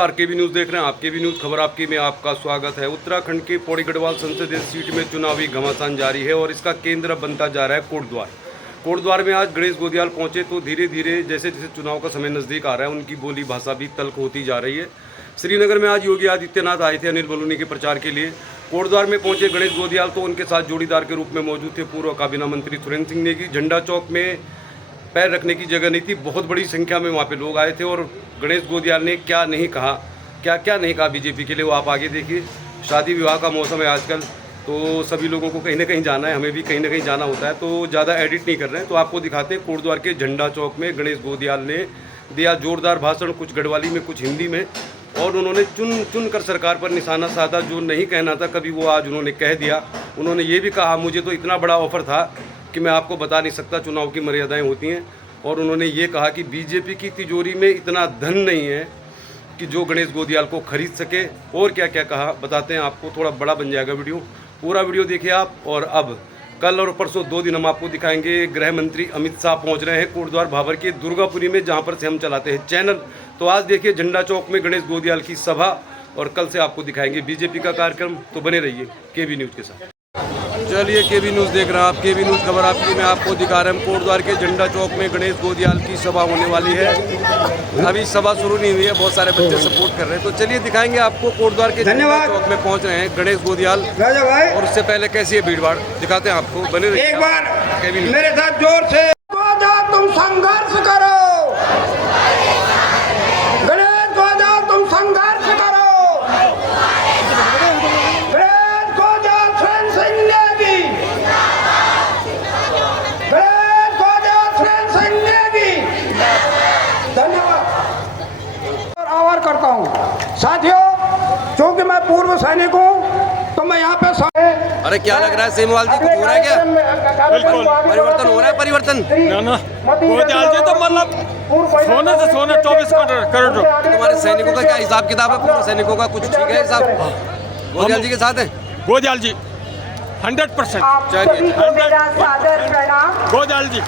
नमस्कार, केबी न्यूज़ देख रहे हैं आप। केबी न्यूज़ खबर आपकी में आपका स्वागत है। उत्तराखंड के पौड़ी गढ़वाल संसदीय सीट में चुनावी घमासान जारी है और इसका केंद्र बनता जा रहा है कोटद्वार। कोटद्वार में आज गणेश गोदियाल पहुंचे तो धीरे धीरे जैसे जैसे चुनाव का समय नज़दीक आ रहा है उनकी बोली भाषा भी तल्ख होती जा रही है। श्रीनगर में आज योगी आदित्यनाथ आए थे अनिल बलूनी के प्रचार के लिए। कोटद्वार में पहुंचे गणेश गोदियाल तो उनके साथ जोड़ीदार के रूप में मौजूद थे पूर्व काबीना मंत्री सुरेंद्र सिंह नेगी। झंडा चौक में पैर रखने की जगह नहीं थी, बहुत बड़ी संख्या में वहाँ पे लोग आए थे और गणेश गोदियाल ने क्या नहीं कहा, क्या क्या नहीं कहा बीजेपी के लिए, वो आप आगे देखिए। शादी विवाह का मौसम है आजकल, तो सभी लोगों को कहीं ना कहीं जाना है, हमें भी कहीं ना कहीं जाना होता है, तो ज़्यादा एडिट नहीं कर रहे हैं। तो आपको दिखाते हैं कोटद्वार के झंडा चौक में गणेश गोदियाल ने दिया जोरदार भाषण, कुछ गढ़वाली में कुछ हिंदी में, और उन्होंने चुन कर सरकार पर निशाना साधा। जो नहीं कहना था कभी वो आज उन्होंने कह दिया। उन्होंने ये भी कहा मुझे तो इतना बड़ा ऑफर था कि मैं आपको बता नहीं सकता, चुनाव की मर्यादाएं होती हैं। और उन्होंने ये कहा कि बीजेपी की तिजोरी में इतना धन नहीं है कि जो गणेश गोदियाल को खरीद सके। और क्या क्या कहा बताते हैं आपको, थोड़ा बड़ा बन जाएगा वीडियो, पूरा वीडियो देखिए आप। और अब कल और परसों 2 दिन हम आपको दिखाएंगे। गृह मंत्री अमित शाह पहुंच रहे हैं कोटद्वार भाबर के दुर्गापुरी में, जहां पर से हम चलाते हैं चैनल। तो आज देखिए झंडा चौक में गणेश गोदियाल की सभा, और कल से आपको दिखाएंगे बीजेपी का कार्यक्रम। तो बने रहिए केबी न्यूज़ के साथ। चलिए केबी न्यूज़ देख रहे हैं आप। केबी न्यूज़ खबर आपकी में आपको दिखा रहे हैं कोटद्वार के झंडा चौक में गणेश गोदियाल की सभा होने वाली है। अभी सभा शुरू नहीं हुई है, बहुत सारे बच्चे सपोर्ट कर रहे हैं, तो चलिए दिखाएंगे आपको। कोटद्वार के झंडा चौक में पहुंच रहे हैं गणेश गोदियाल, और उससे पहले कैसी है भीड़ भाड़ दिखाते हैं आपको। बने रहिए एक बार मेरे साथ जोर से तुम संघर्ष करो, गणेश गोदियाल तुम संघर्ष करो, गणेश गोदियाल सुरेंद्र सिंह नेगी, गणेश गोदियाल सुरेंद्र सिंह नेगी। धन्यवाद और आभार करता हूँ साथियों। चूंकि मैं पूर्व सैनिक हूँ तो मैं यहाँ पे अरे क्या लग रहा है सेमवाल जी, कुछ हो रहा है क्या? बिल्कुल परिवर्तन हो रहा है, परिवर्तन ना गोदियाल जी तो मतलब सोने से सोने 24 करोड़। तुम्हारे सैनिकों का क्या हिसाब किताब है? पूर्व सैनिकों का कुछ ठीक है हिसाब? गोदियाल जी के साथ है गोदियाल जी 100%। चलिए गोदियाल जी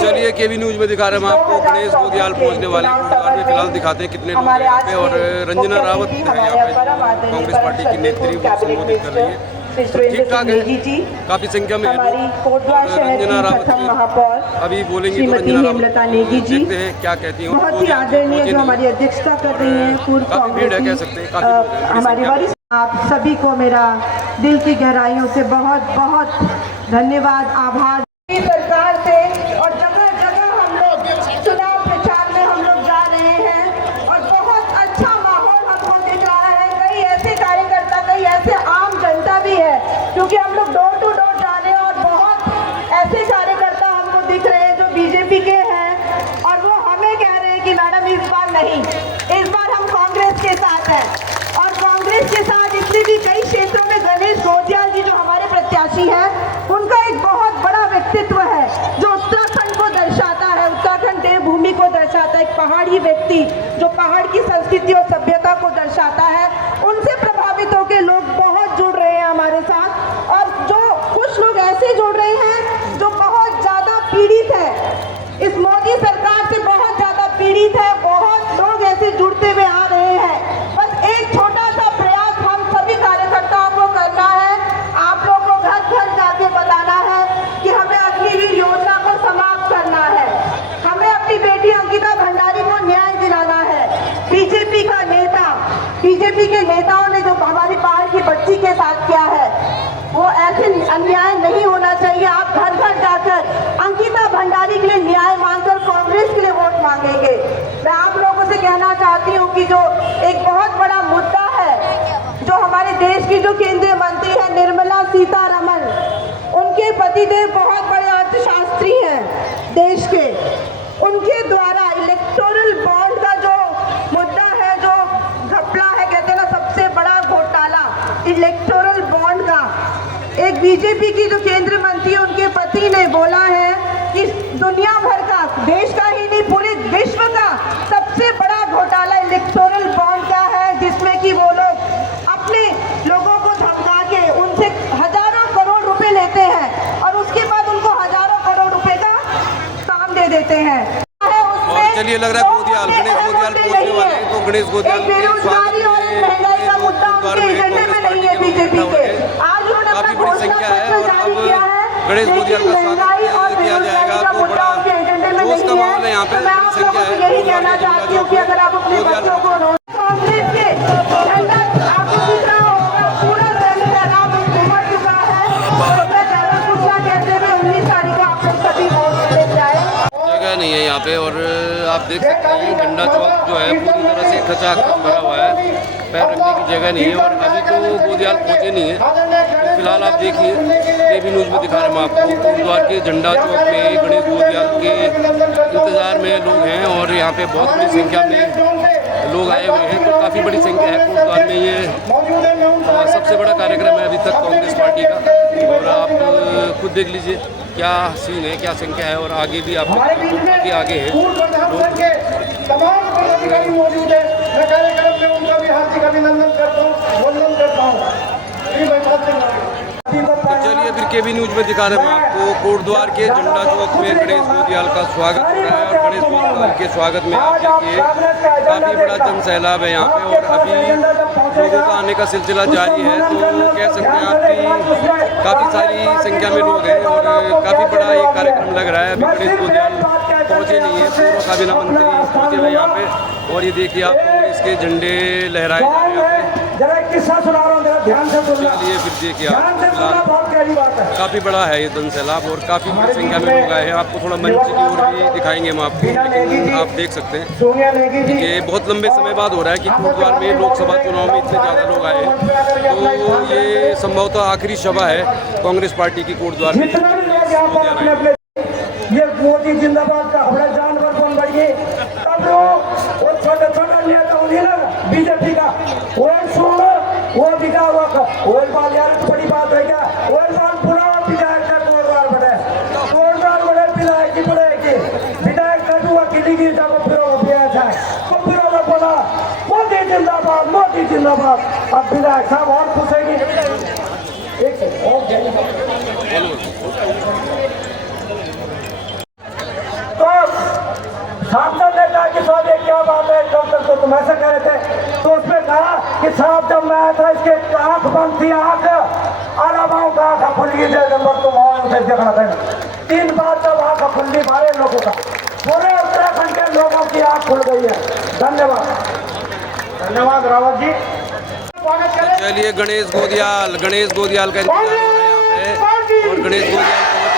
चलिए केबी न्यूज़ में दिखा रहे हैं हम आपको गणेश गोदियाल पहुंचने वाले हैं। फिलहाल दिखाते हैं कितने लोग हैं यहाँ पे। और रंजना रावत है यहाँ पे, कांग्रेस पार्टी की नेत्री को संबोधित कर रही है। ठीक ठाक है, काफी संख्या में रंजना रावत अभी बोलेंगी, तो रंजना रावत देखते हैं क्या कहती हैं। बहुत ही आदरणीय जो हमारी अध्यक्षता कर रही हैं पूर्व भीड़ है, कह सकते हैं काफी हमारी वरिष्ठ। आप सभी को मेरा दिल की गहराइयों से बहुत बहुत धन्यवाद, आभार। सरकार से और जगह जगह हम लोग चुनाव प्रचार में हम लोग जा रहे हैं और बहुत अच्छा माहौल हमको दिख रहा है। कई ऐसे कार्यकर्ता, कई ऐसे आम जनता भी है, क्योंकि हम लोग डोर टू डोर जा रहे हैं और बहुत ऐसे कार्यकर्ता हमको दिख रहे हैं जो बीजेपी के हैं, और वो हमें कह रहे हैं कि मैडम इस बार नहीं, इस बार हम कांग्रेस के साथ हैं। और कांग्रेस के साथ इसलिए भी कई क्षेत्रों में गणेश गोदियाल जी जो हमारे प्रत्याशी हैं, उनका एक बहुत बड़ा व्यक्तित्व है जो उत्तराखंड को दर्शाता है, उत्तराखंड देवभूमि को दर्शाता है। एक पहाड़ी व्यक्ति जो पहाड़ की संस्कृति और सभ्यता को दर्शाता है, उनसे प्रभावित होकर लोग बहुत जुड़ रहे हैं हमारे साथ। और जो कुछ लोग ऐसे जुड़ रहे हैं जो बहुत ज्यादा पीड़ित है, इस मोदी सरकार से बहुत ज्यादा पीड़ित है, बहुत लोग ऐसे जुड़ते हुए आ रहे हैं। बस एक छोटा सा प्रयास हम सभी कार्यकर्ताओं को करना है, आप लोगों को घर घर जाके बताना है कि हमें अग्निवीर योजना को समाप्त करना है, हमें अपनी बेटी अंकिता भंडारी को न्याय दिलाना है। बीजेपी का नेता, बीजेपी के नेताओं ने जो हमारी पहाड़ की बच्ची के साथ किया है, वो ऐसे अन्याय नहीं होना चाहिए। आप घर घर जाकर अंकिता भंडारी के लिए न्याय मांगकर कांग्रेस के लिए वोट मांगेंगे। मैं आप लोगों से कहना चाहती हूँ कि जो एक बहुत बड़ा मुद्दा है, जो हमारे देश की जो केंद्रीय मंत्री है निर्मला सीतारमण, उनके पतिदेव बहुत बड़े अर्थशास्त्री हैं देश के, उनके द्वारा इलेक्टोरल बॉन्ड का जो मुद्दा है, जो घपला है, कहते हैं ना सबसे बड़ा घोटाला इलेक्टोरल बॉन्ड का, एक बीजेपी की जो केंद्रीय मंत्री है उनके पति ने बोला है कि दुनिया भर का, देश का ही नहीं पूरे विश्व का सबसे बड़ा घोटाला इलेक्टोरल बॉन्ड का है, जिसमें कि वो लोग अपने लोगों को धमका के उनसे हजारों करोड़ रुपए लेते हैं और उसके बाद उनको हजारों करोड़ रुपए का काम दे देते हैं। और चलिए लग रहा है गोदियाल पहुंचने वाले हैं, तो गणेश गोदियाल के स्वागत में गुरुद्वारा में कांग्रेस पार्टी के लोग इकट्ठा हुए हैं। काफ़ी बड़ी संख्या है और अब गणेश गोदियाल का स्वागत किया जाएगा, तो बड़ा जोश का माहौल है यहाँ पे। बड़ी संख्या है गोदियाल जगह नहीं है यहाँ पे। और आप देख सकते हैं झंडा चौक जो है पूरी तरह से खचाखच भरा हुआ है, पैर रखने की जगह नहीं है। और अभी तो गोदियाल पहुँचे नहीं है, तो फिलहाल आप देखिए केबी न्यूज़ में दिखा रहे हैं हम आपको। गुरुद्वार के झंडा चौक में गणेश गोदियाल के इंतज़ार में लोग हैं और यहाँ पे बहुत बड़ी संख्या में लोग आए हुए हैं। तो काफ़ी बड़ी संख्या है गुरुद्वार में। ये सबसे बड़ा कार्यक्रम है अभी तक कांग्रेस पार्टी का। और आप खुद देख लीजिए क्या सीन है, क्या संख्या है। और आगे भी आप काफ़ी आगे हैं तमाम पदाधिकारी मौजूद है। मैं कार्यक्रम में उनका भी हार्दिक अभिनंदन करता हूँ, वंदन करता हूँ। चलिए फिर केबी न्यूज़ में दिखा रहे हैं आपको कोटद्वार के झंडा चौक में गणेश गोदियाल का स्वागत हो रहा है। और गणेश गोदियाल के स्वागत में आप देखिए काफ़ी बड़ा जन सैलाब है यहाँ पे। और अभी लोगों का आने का सिलसिला जारी है, तो कह सकते हैं आप कि काफ़ी सारी संख्या में लोग हैं और काफ़ी बड़ा ये कार्यक्रम लग रहा है। अभी गणेश गोदियाल पहुँचे नहीं है, पूर्व काबीना मंत्री पहुँचे हुए यहाँ पे। और ये देखिए आप कांग्रेस के झंडे लहराए जा रहे हैं यहाँ पे। चलिए फिर देखिए आप काफ़ी बड़ा है ये जन सैलाब और काफ़ी बड़ी संख्या में लोग आए हैं। आपको थोड़ा मंच की ओर भी दिखाएंगे हम आपको, लेकिन आप देख सकते हैं ये बहुत लंबे समय बाद हो रहा है कि कोटद्वार में लोकसभा चुनाव में इतने ज़्यादा लोग आए हैं। तो ये संभवतः आखिरी सभा है कांग्रेस पार्टी की कोटद्वार में। ये मोदी जिंदाबाद का हमारा जानवर कौन बढ़िए। तब वो छोटा छोटा नेता होंगे ना बीजेपी का, वो सुन लो वो बिका हुआ ओल बाल यार बड़ी बात है क्या। ओल बाल पूरा विधायक का कोटद्वार बने विधायक की बढ़ेगी विधायक का हुआ किसी की जब जाए तो फिर बोला मोदी जिंदाबाद। अब विधायक साहब और पूछेगी तो सांसद ने कहा कि साहब ये क्या बात है, डॉक्टर को तुम ऐसा कह रहे थे। तो उसने कहा कि साहब जब मैं आया था इसके आँख बंद थी, आँख आरामाओं का आँख खुल गई नंबर तो वहाँ उसे देखना था। 3 बार जब आँख खुली हमारे लोगों का, पूरे उत्तराखंड के लोगों की आँख खुल गई है। धन्यवाद रावत जी। चलिए गणेश गोदियाल का इंतजार है यहाँ पे और गणेश गोदियाल पहुँच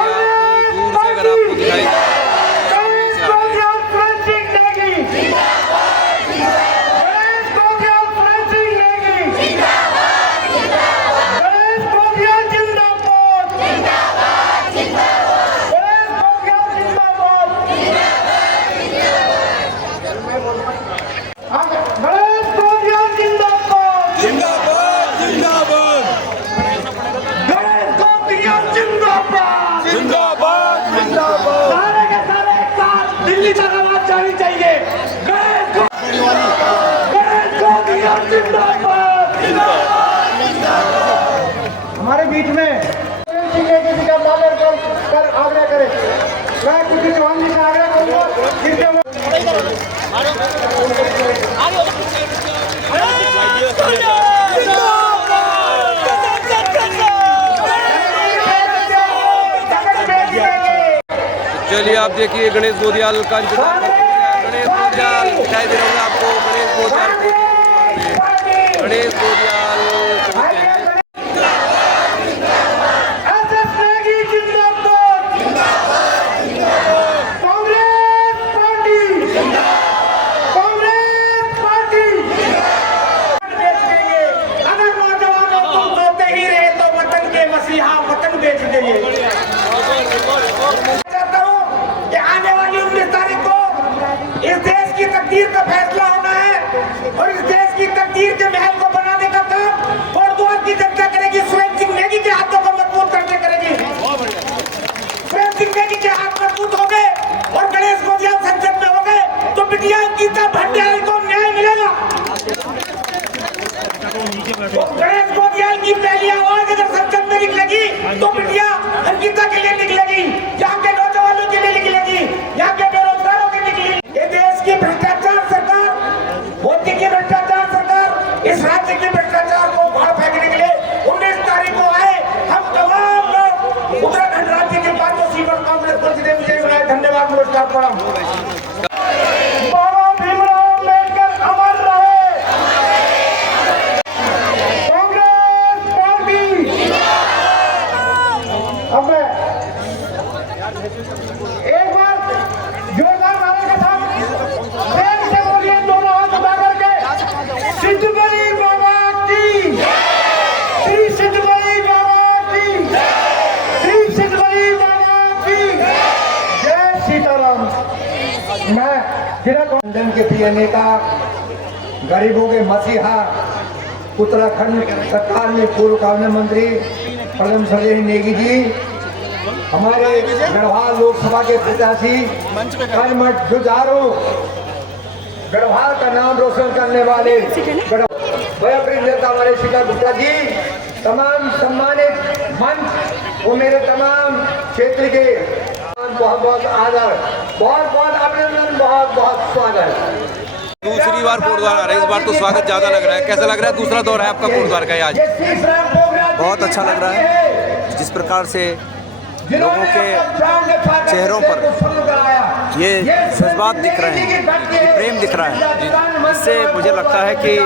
रहे हैं। देखिए आप दूर से अगर आपको दिखाई हमारे बीच में किसी का माल्यार्पण कर आग्रह करें। मैं कुछ चौहान जी का आग्रह करूँगा। चलिए आप देखिए गणेश गोदियाल का इंतजार करते हैं। गणेश गोदियाल दिखाई दे रहा होगा आपको। गणेश गोदियाल पहुंचे हैं। अगर नौजवानों तुम सोते ही रहे तो वतन के मसीहा वतन बेच देंगे। चाहता हूं कि आने वाली 19 तारीख को इस देश की तकदीर का फैसला होना है और इस देश की तकदीर के महल को बनाने का काम कोटद्वार की जनता करेगी। सुरेंद्र सिंह नेगी के हाथों को मजबूत करके करेगी। सुरेंद्र सिंह नेगी के हाथ मजबूत हो गए और गणेश गोदियाल संसद में हो गए तो बिटिया गीता भंडारी को न्याय मिलेगा। गणेश गोदियाल की पहली आवाज अगर संसद में निकलेगी तो बिटिया अंकिता के लिए निकलेगी, यहाँ के नौजवानों के लिए निकलेगी, यहाँ के बेरोजगारों के लिए निकलेगी। ये देश की उत्तराखंड के प्रिय नेता, गरीबों के मसीहा, उत्तराखंड सरकार में पूर्व कैबिनेट मंत्री प्रदम संजय नेगी जी, हमारे गढ़वाल लोकसभा के प्रत्याशी कर्मठ जुझारू, गढ़वाल का नाम रोशन करने वाले वयोवृद्ध नेता हमारे शिखा गुप्ता जी, तमाम सम्मानित मंच वो मेरे तमाम क्षेत्र के बहुत बहुत आदर, बहुत बहुत अभिनंदन, बहुत बहुत स्वागत। दूसरी बार कोटद्वार आ रहे हैं, इस बार तो स्वागत ज्यादा लग रहा है। कैसा लग रहा है? दूसरा दौर है आपका कोटद्वार का आज। बहुत अच्छा लग रहा है। जिस प्रकार से लोगों के चेहरों पर ये जज्बात दिख रहे हैं, ये प्रेम दिख रहा है, इससे मुझे लगता है कि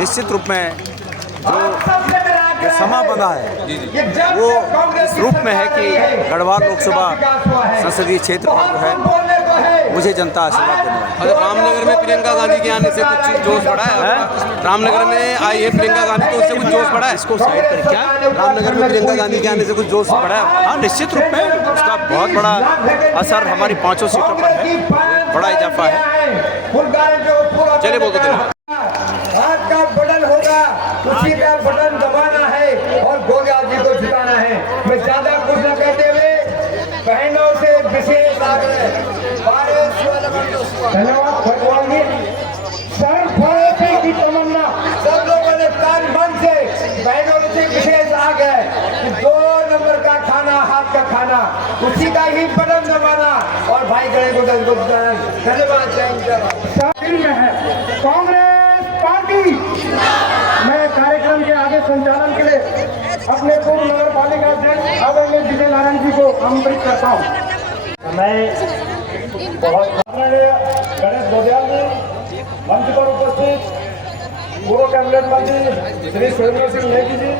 निश्चित रूप में जो समा बंधा है वो इस रूप में है कि गढ़वाल लोकसभा संसदीय क्षेत्र में जो है मुझे जनता आशीर्वाद देने वाली। अगर रामनगर में प्रियंका गांधी के आने से कुछ जोश बढ़ा है? रामनगर में आई है प्रियंका गांधी, तो उससे कुछ जोश बढ़ा है? इसको साइड कर क्या रामनगर में प्रियंका गांधी के आने से कुछ जोश बढ़ा है? हाँ, निश्चित रूप में उसका बहुत बड़ा असर हमारी 5 सीटों पर है, बड़ा इजाफा है। चलिए बहुत बहुत हाथ का बटन होगा, उसी का बटन दबाना है और गोगा जी को जिताना है। मैं ज्यादा कुछ न कहते हुए बहनों से विशेष आग्रह, धन्यवाद भगवान जी, सर्व की तमन्ना सब लोगों ने कान बंद से बहनों से विशेष आग्रह कि 2 नंबर का खाना, हाथ का खाना, उसी का ही बटन दबाना और भाई गणेश को जिताना। धन्यवाद। है कांग्रेस पार्टी। मैं कार्यक्रम के आगे संचालन के लिए अपने पूर्व नगर पालिका अध्यक्ष आदरणीय विजय नारायण जी को आमंत्रित करता हूँ। मैं बहुत गणेश गोदियाल जी, मंच पर उपस्थित पूर्व कैबिनेट मंत्री श्री सुरेंद्र सिंह नेगी जी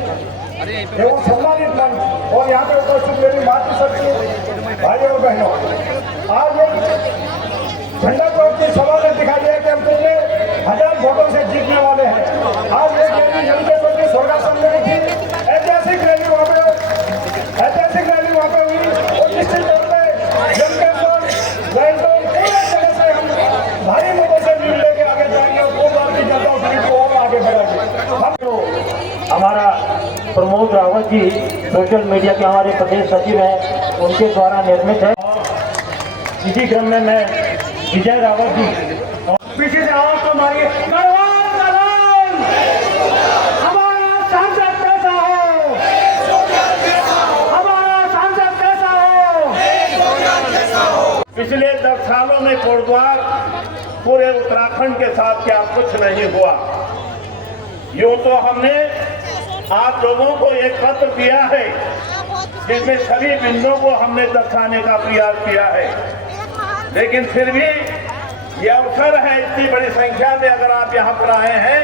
एवं सम्मानित मंच और यहाँ पे उपस्थित मेरी मातृशक्ति भाइयों और बहनों, आज एक झंडा चौक की सभा में दिखाई दिया कि हम कितने 1000 वोटों से जीतने वाले हैं। आज एक रैली जनता पार्टी स्वर्गासन में थी, ऐतिहासिक रैली वहाँ पे हुई और निश्चित तौर पे पूरे तरह से हम भारी मतों से लीड लेके आगे जाएंगे और कोटद्वार की जनता को और आगे बढ़ाएंगे। हमारा प्रमोद रावत जी सोशल मीडिया के हमारे प्रदेश सचिव हैं, उनके द्वारा निर्मित है। इसी क्रम में मैं विजय रावत जी पीछे से आवाज तो मारिए, गढ़वाल का नाम, हमारा सांसद कैसा हो, हमारा सांसद कैसा हो। पिछले 10 सालों में कोटद्वार पूरे उत्तराखंड के साथ क्या कुछ नहीं हुआ। यूं तो हमने आप लोगों को एक पत्र दिया है जिसमें सभी बिंदुओं को हमने दर्शाने का प्रयास किया है, लेकिन फिर भी यह अवसर है, इतनी बड़ी संख्या में अगर आप यहाँ पर आए हैं,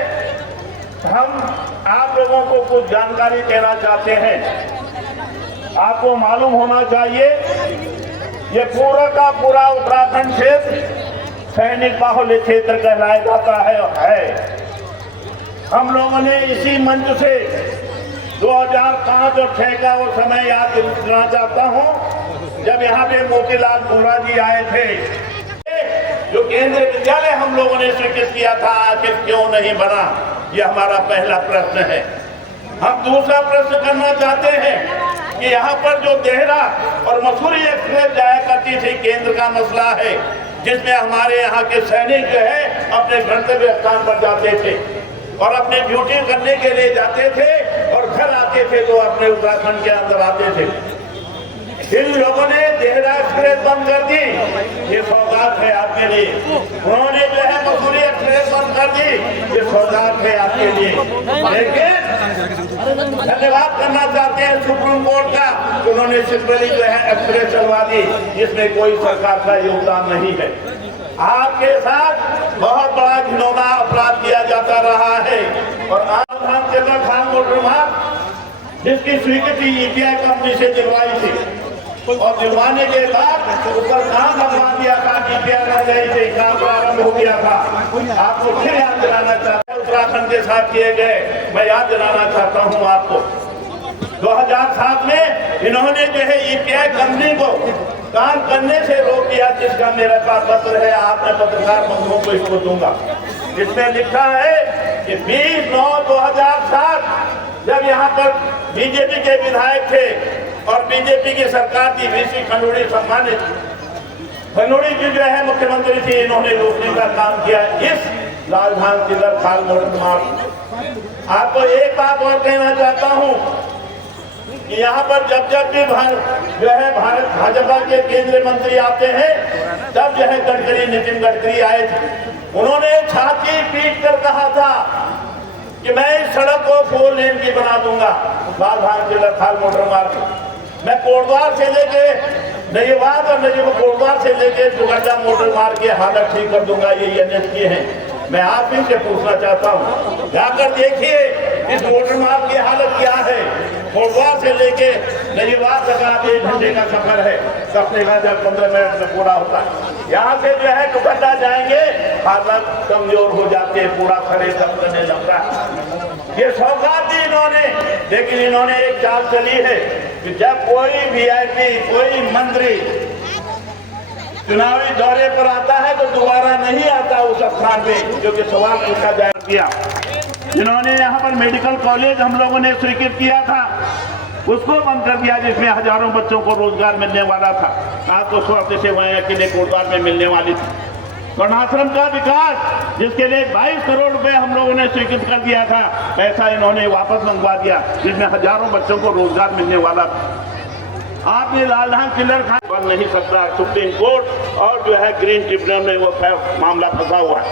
हम आप लोगों को कुछ जानकारी देना चाहते हैं। आपको मालूम होना चाहिए ये पूरा का पूरा उत्तराखंड क्षेत्र सैनिक बाहुल्य क्षेत्र कहलाया जाता है। हम लोगों ने इसी मंच से 2005 और 6 का वो समय याद दिलाना चाहता हूँ, जब यहाँ पे मोतीलाल वोरा जी आए थे। जो केंद्रीय विद्यालय हम लोगों ने स्वीकृत किया था, आखिर क्यों नहीं बना, यह हमारा पहला प्रश्न है। हम दूसरा प्रश्न करना चाहते हैं कि यहाँ पर जो देहरा और मसूरी एक्सप्रेस जाया करती थी, केंद्र का मसला है, जिसमें हमारे यहाँ के सैनिक जो है अपने गंतव्य स्थान पर जाते थे और अपनी ड्यूटी करने के लिए जाते थे और घर आते थे तो अपने उत्तराखंड के अंदर आते थे। इन लोगों ने देहरा एक्सप्रेस बंद कर दी, ये सौगात है आपके लिए। उन्होंने जो है मसूरी एक्सप्रेस बंद कर दी, ये सौगात है आपके लिए। लेकिन धन्यवाद करना चाहते हैं सुप्रीम कोर्ट का, उन्होंने सिर्फ जो है एक्सप्रेस चलवा दी, जिसमें कोई सरकार का योगदान नहीं है। आपके साथ बहुत बड़ा घिनौना अपराध किया जाता रहा है और आज हम चंद्र खान मोटर मार्ग जिसकी स्वीकृति ईपीआई कंपनी से दिलवाई थी और दिलवाने के बाद ऊपर काम लगवा दिया था, ईपीआई लग गई थी, काम प्रारंभ हो गया था। आपको फिर याद दिलाना चाहता हूँ, उत्तराखंड के साथ किए गए, मैं याद दिलाना चाहता हूँ आपको। 2007 में इन्होंने जो है ईपीआई कंपनी को काम करने से रोक दिया, जिसका मेरे पास पत्र है, आज मैं पत्रकार बंधुओं को इसको दूंगा। इसमें लिखा है कि 20/9/2007 जब यहाँ पर बीजेपी के विधायक थे और बीजेपी की सरकार थी, वीसी खंडूड़ी सम्मानित खंडूड़ी जी जो है मुख्यमंत्री थी, इन्होंने रोकने का काम किया इस लालधान चिल्लर खाल मोटर मार्ग। आपको एक बात और कहना चाहता हूँ कि यहाँ पर जब भी जो है भारत भाजपा के केंद्रीय मंत्री आते हैं, तब जो है गडकरी, नितिन गडकरी आए थे, उन्होंने छाती पीट कर कहा था कि मैं इस सड़क को 4 लेन की बना दूंगा, लालधान चिल्लर खाल मोटर मार्ग। मैं कोटद्वार से लेके नजीबाद और नजीब कोटद्वार से लेके दुगड्डा मोटर मार्ग की हालत ठीक कर दूंगा, ये एनएच किए हैं। मैं आप ही से पूछना चाहता हूँ, जाकर देखिए इस मोटर मार्ग की हालत क्या है। कोटद्वार से लेके नजीबाद तक आप 1 घंटे का सफर है, सफर का जब 15 मिनट में पूरा होता है। यहाँ से जो है दुगड्डा जाएंगे, हालत कमजोर हो जाती है, पूरा खड़े सब करने लगता है। ये सौगात दी इन्होंने, लेकिन इन्होंने एक चाल चली है कि जब कोई वीआईपी, कोई मंत्री चुनावी दौरे पर आता है तो दोबारा नहीं आता उस स्थान पे, क्योंकि सवाल पूछा जाएगा। जिन्होंने यहाँ पर मेडिकल कॉलेज हम लोगों ने स्वीकृत किया था, उसको बंद कर दिया, जिसमें हजारों बच्चों को रोजगार मिलने वाला था। आपको स्वास्थ्य सेवाएं अकेले कोटद्वार में मिलने वाली थी। वर्णाश्रम का विकास, जिसके लिए 22 करोड़ रुपए हम लोगों ने स्वीकृत कर दिया था, पैसा इन्होंने वापस मंगवा दिया, जिसमें हजारों बच्चों को रोजगार मिलने वाला था। आपने लालधान चिल्लर खाल बन नहीं सकता, सुप्रीम कोर्ट और जो है ग्रीन ट्रिब्यूनल में वो मामला फंसा हुआ है।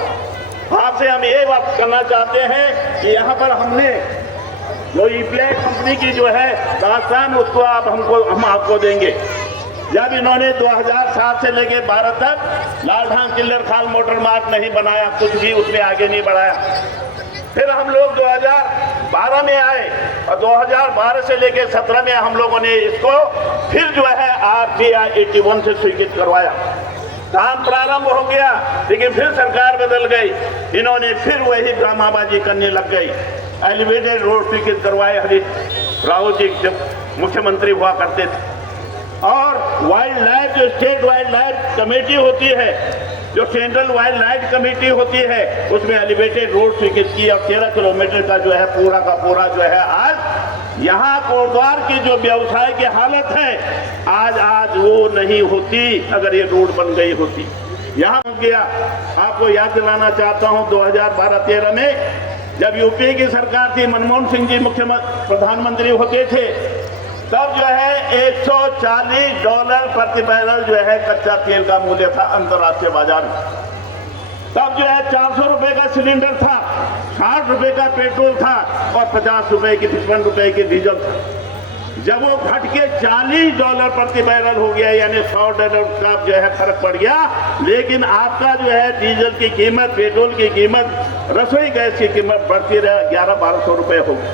आपसे हम ये बात करना चाहते हैं कि यहाँ पर हमने जो ईप्ले कंपनी की जो है दास्तान, उसको हम आपको देंगे। जब इन्होंने 2007 से लेके 12 तक लालधान चिल्लर खाल मोटर मार्ग नहीं बनाया, कुछ भी उसमें आगे नहीं बढ़ाया। फिर हम लोग 2012 में आए और 2012 से लेके 17 में हम लोगों ने इसको फिर जो है RTI 81 से स्वीकृत करवाया। काम प्रारंभ हो गया, लेकिन फिर सरकार बदल गई, इन्होंने फिर वही ड्रामाबाजी करने लग गई। एलिवेटेड रोड स्वीकृत करवाए हरीश राव जी जब मुख्यमंत्री हुआ करते थे। और वाइल्ड लाइफ, जो स्टेट वाइल्ड लाइफ कमेटी होती है, जो सेंट्रल वाइल्ड लाइफ कमेटी होती है, उसमें एलिवेटेड रोड स्वीकृत की और 13 किलोमीटर का जो है पूरा का पूरा जो है आज यहाँ कोटद्वार की जो व्यवसाय की हालत है, आज वो नहीं होती अगर ये रोड बन गई होती। यहाँ गया, आपको याद दिलाना चाहता हूँ 2012-13 में जब यूपी की सरकार थी, मनमोहन सिंह जी प्रधानमंत्री होते थे, तब जो है $140 प्रति बैरल जो है कच्चा तेल का मूल्य था अंतर्राष्ट्रीय बाजार में। तब जो है 400 रुपए का सिलेंडर था, 60 रुपए का पेट्रोल था और 50 रुपए की 55 रुपए की डीजल था। जब वो घट के $40 प्रति बैरल हो गया, यानी $100 का जो है फर्क पड़ गया, लेकिन आपका जो है डीजल की कीमत, पेट्रोल की कीमत, रसोई गैस की कीमत बढ़ती रहे, 1100-1200 रुपए हो गई।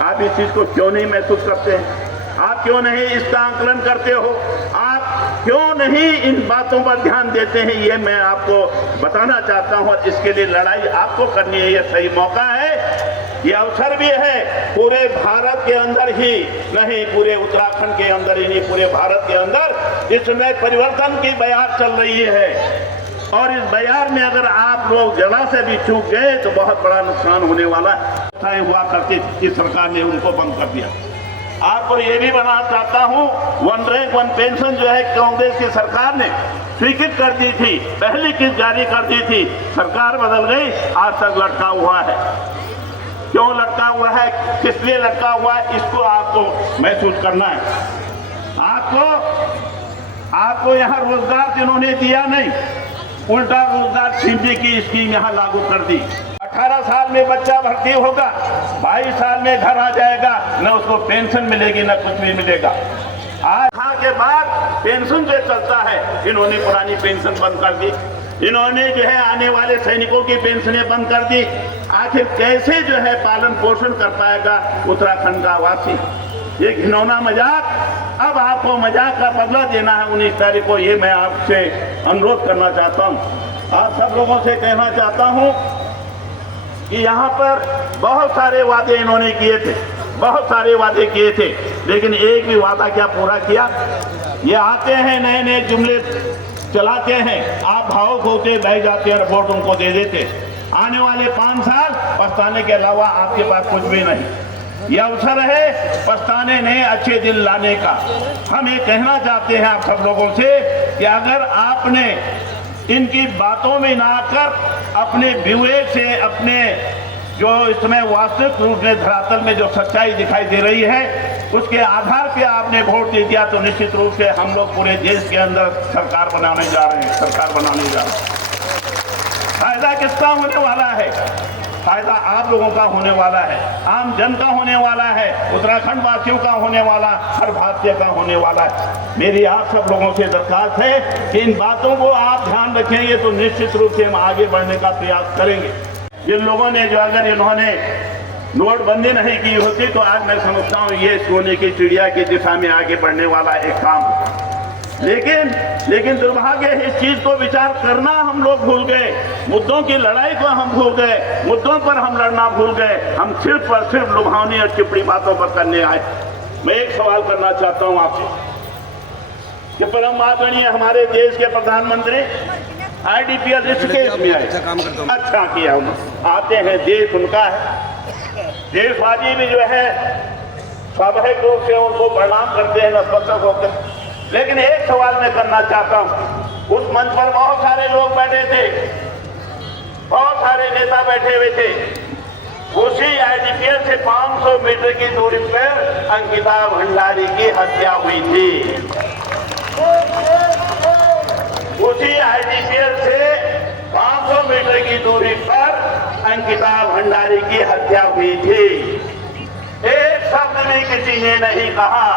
आप इस चीज को क्यों नहीं महसूस करते हैं? आप क्यों नहीं इसका आंकलन करते हो? आप क्यों नहीं इन बातों पर ध्यान देते हैं? ये मैं आपको बताना चाहता हूं और इसके लिए लड़ाई आपको करनी है। ये सही मौका है, ये अवसर भी है। पूरे भारत के अंदर ही नहीं, पूरे उत्तराखंड के अंदर ही नहीं, पूरे भारत के अंदर इस समय परिवर्तन की बयार चल रही है और इस बयार में अगर आप लोग जरा से भी चूक गए तो बहुत बड़ा नुकसान होने वाला है। हुआ करती थी, सरकार ने उनको बंद कर दिया। आपको ये भी बनाना चाहता हूँ, 1 रैंक 1 पेंशन जो है कांग्रेस की सरकार ने स्वीकृत कर दी थी, पहली किस्त जारी कर दी थी, सरकार बदल गई, आज तक लटका हुआ है। क्यों लटका हुआ है, किस लिए लटका हुआ है, इसको आपको महसूस करना है। आपको यहाँ रोजगार जिन्होंने दिया नहीं, उल्टा रोजगार छीनने की स्कीम यहाँ लागू कर दी। 18 साल में बच्चा भर्ती होगा, 22 साल में घर आ जाएगा, न उसको पेंशन मिलेगी न कुछ भी मिलेगा। आज के बाद पेंशन जो चलता है, इन्होंने पुरानी पेंशन बंद कर दी, इन्होंने जो है आने वाले सैनिकों की पेंशनें बंद कर दी। आखिर कैसे जो है पालन पोषण कर पाएगा उत्तराखंड का वासी? ये घिनौना मजाक, अब आपको मजाक का बदला देना है 19 तारीख को। ये मैं आपसे अनुरोध करना चाहता हूँ। आप सब लोगों से कहना चाहता हूँ कि यहाँ पर बहुत सारे वादे इन्होंने किए थे, बहुत सारे वादे किए थे, लेकिन एक भी वादा क्या पूरा किया? ये आते हैं नए नए जुमले चलाते हैं, आप भावुक होते बह जाते हैं, वोट उनको दे देते। आने वाले 5 साल पछताने के अलावा आपके पास कुछ भी नहीं। यह अवसर है पछताने नहीं, अच्छे दिन लाने का। हम ये कहना चाहते हैं आप सब लोगों से कि अगर आपने इनकी बातों में ना आकर अपने विवेक से, अपने जो इस समय वास्तविक रूप में धरातल में जो सच्चाई दिखाई दे रही है उसके आधार पे आपने वोट दे दिया, तो निश्चित रूप से हम लोग पूरे देश के अंदर सरकार बनाने जा रहे हैं, सरकार बनाने जा रहे हैं। फायदा किसका होने वाला है? फायदा आप लोगों का होने वाला है, आम जन का होने वाला है, उत्तराखंड वासियों का होने वाला, हर भारतीय का होने वाला है। मेरी आप सब लोगों से दरखास्त है कि इन बातों को आप ध्यान रखेंगे तो निश्चित रूप से हम आगे बढ़ने का प्रयास करेंगे। जिन लोगों ने जो अगर इन्होंने नोटबंदी नहीं की होती तो आज मैं समझता हूँ ये सोने की चिड़िया की दिशा में आगे बढ़ने वाला एक काम। लेकिन दुर्भाग्य है, इस चीज को विचार करना हम लोग भूल गए, मुद्दों की लड़ाई को हम भूल गए, मुद्दों पर हम लड़ना भूल गए, हम सिर्फ और सिर्फ लुभावनी और टिप्पणी बातों पर करने आए। मैं एक सवाल करना चाहता हूं आपसे कि परम आदरणीय हमारे देश के प्रधानमंत्री IDPL लिस्ट के इसमें आए, अच्छा किया, आते हैं, देश उनका है, देशवासी भी जो है स्वाभाविक रूप से उनको प्रणाम करते हैं, नतमस्तक होकर। लेकिन एक सवाल मैं करना चाहता हूं, उस मंच पर बहुत सारे लोग बैठे थे, बहुत सारे नेता बैठे हुए थे। उसी IDPL से 500 मीटर की दूरी पर अंकिता भंडारी की हत्या हुई थी। उसी IDPL से 500 मीटर की दूरी पर अंकिता भंडारी की हत्या हुई थी। एक शब्द भी किसी ने नहीं कहा।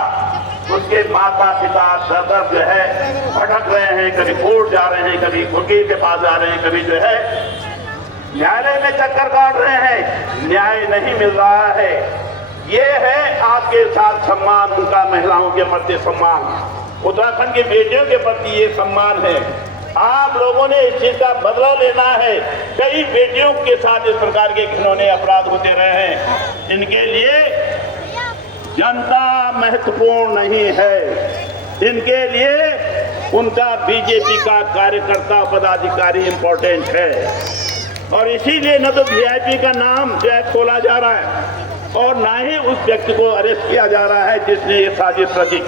उसके माता पिता दर जो है भटक रहे हैं, कभी कोर्ट जा रहे हैं, कभी वकील के पास जा रहे हैं, कभी जो है न्यायालय में चक्कर काट रहे हैं, न्याय नहीं मिल रहा है। ये है आपके साथ सम्मान, उनका महिलाओं के प्रति सम्मान, उत्तराखंड की बेटियों के प्रति ये सम्मान है। आप लोगों ने इस चीज का बदला लेना है। कई बेटियों के साथ इस प्रकार के घिनौने अपराध होते रहे हैं, इनके लिए जनता महत्वपूर्ण नहीं है, इनके लिए उनका बीजेपी का कार्यकर्ता पदाधिकारी इंपॉर्टेंट है। और इसीलिए न तो VIP का नाम जो है खोला जा रहा है और ना ही उस व्यक्ति को अरेस्ट किया जा रहा है जिसने ये साजिश रची।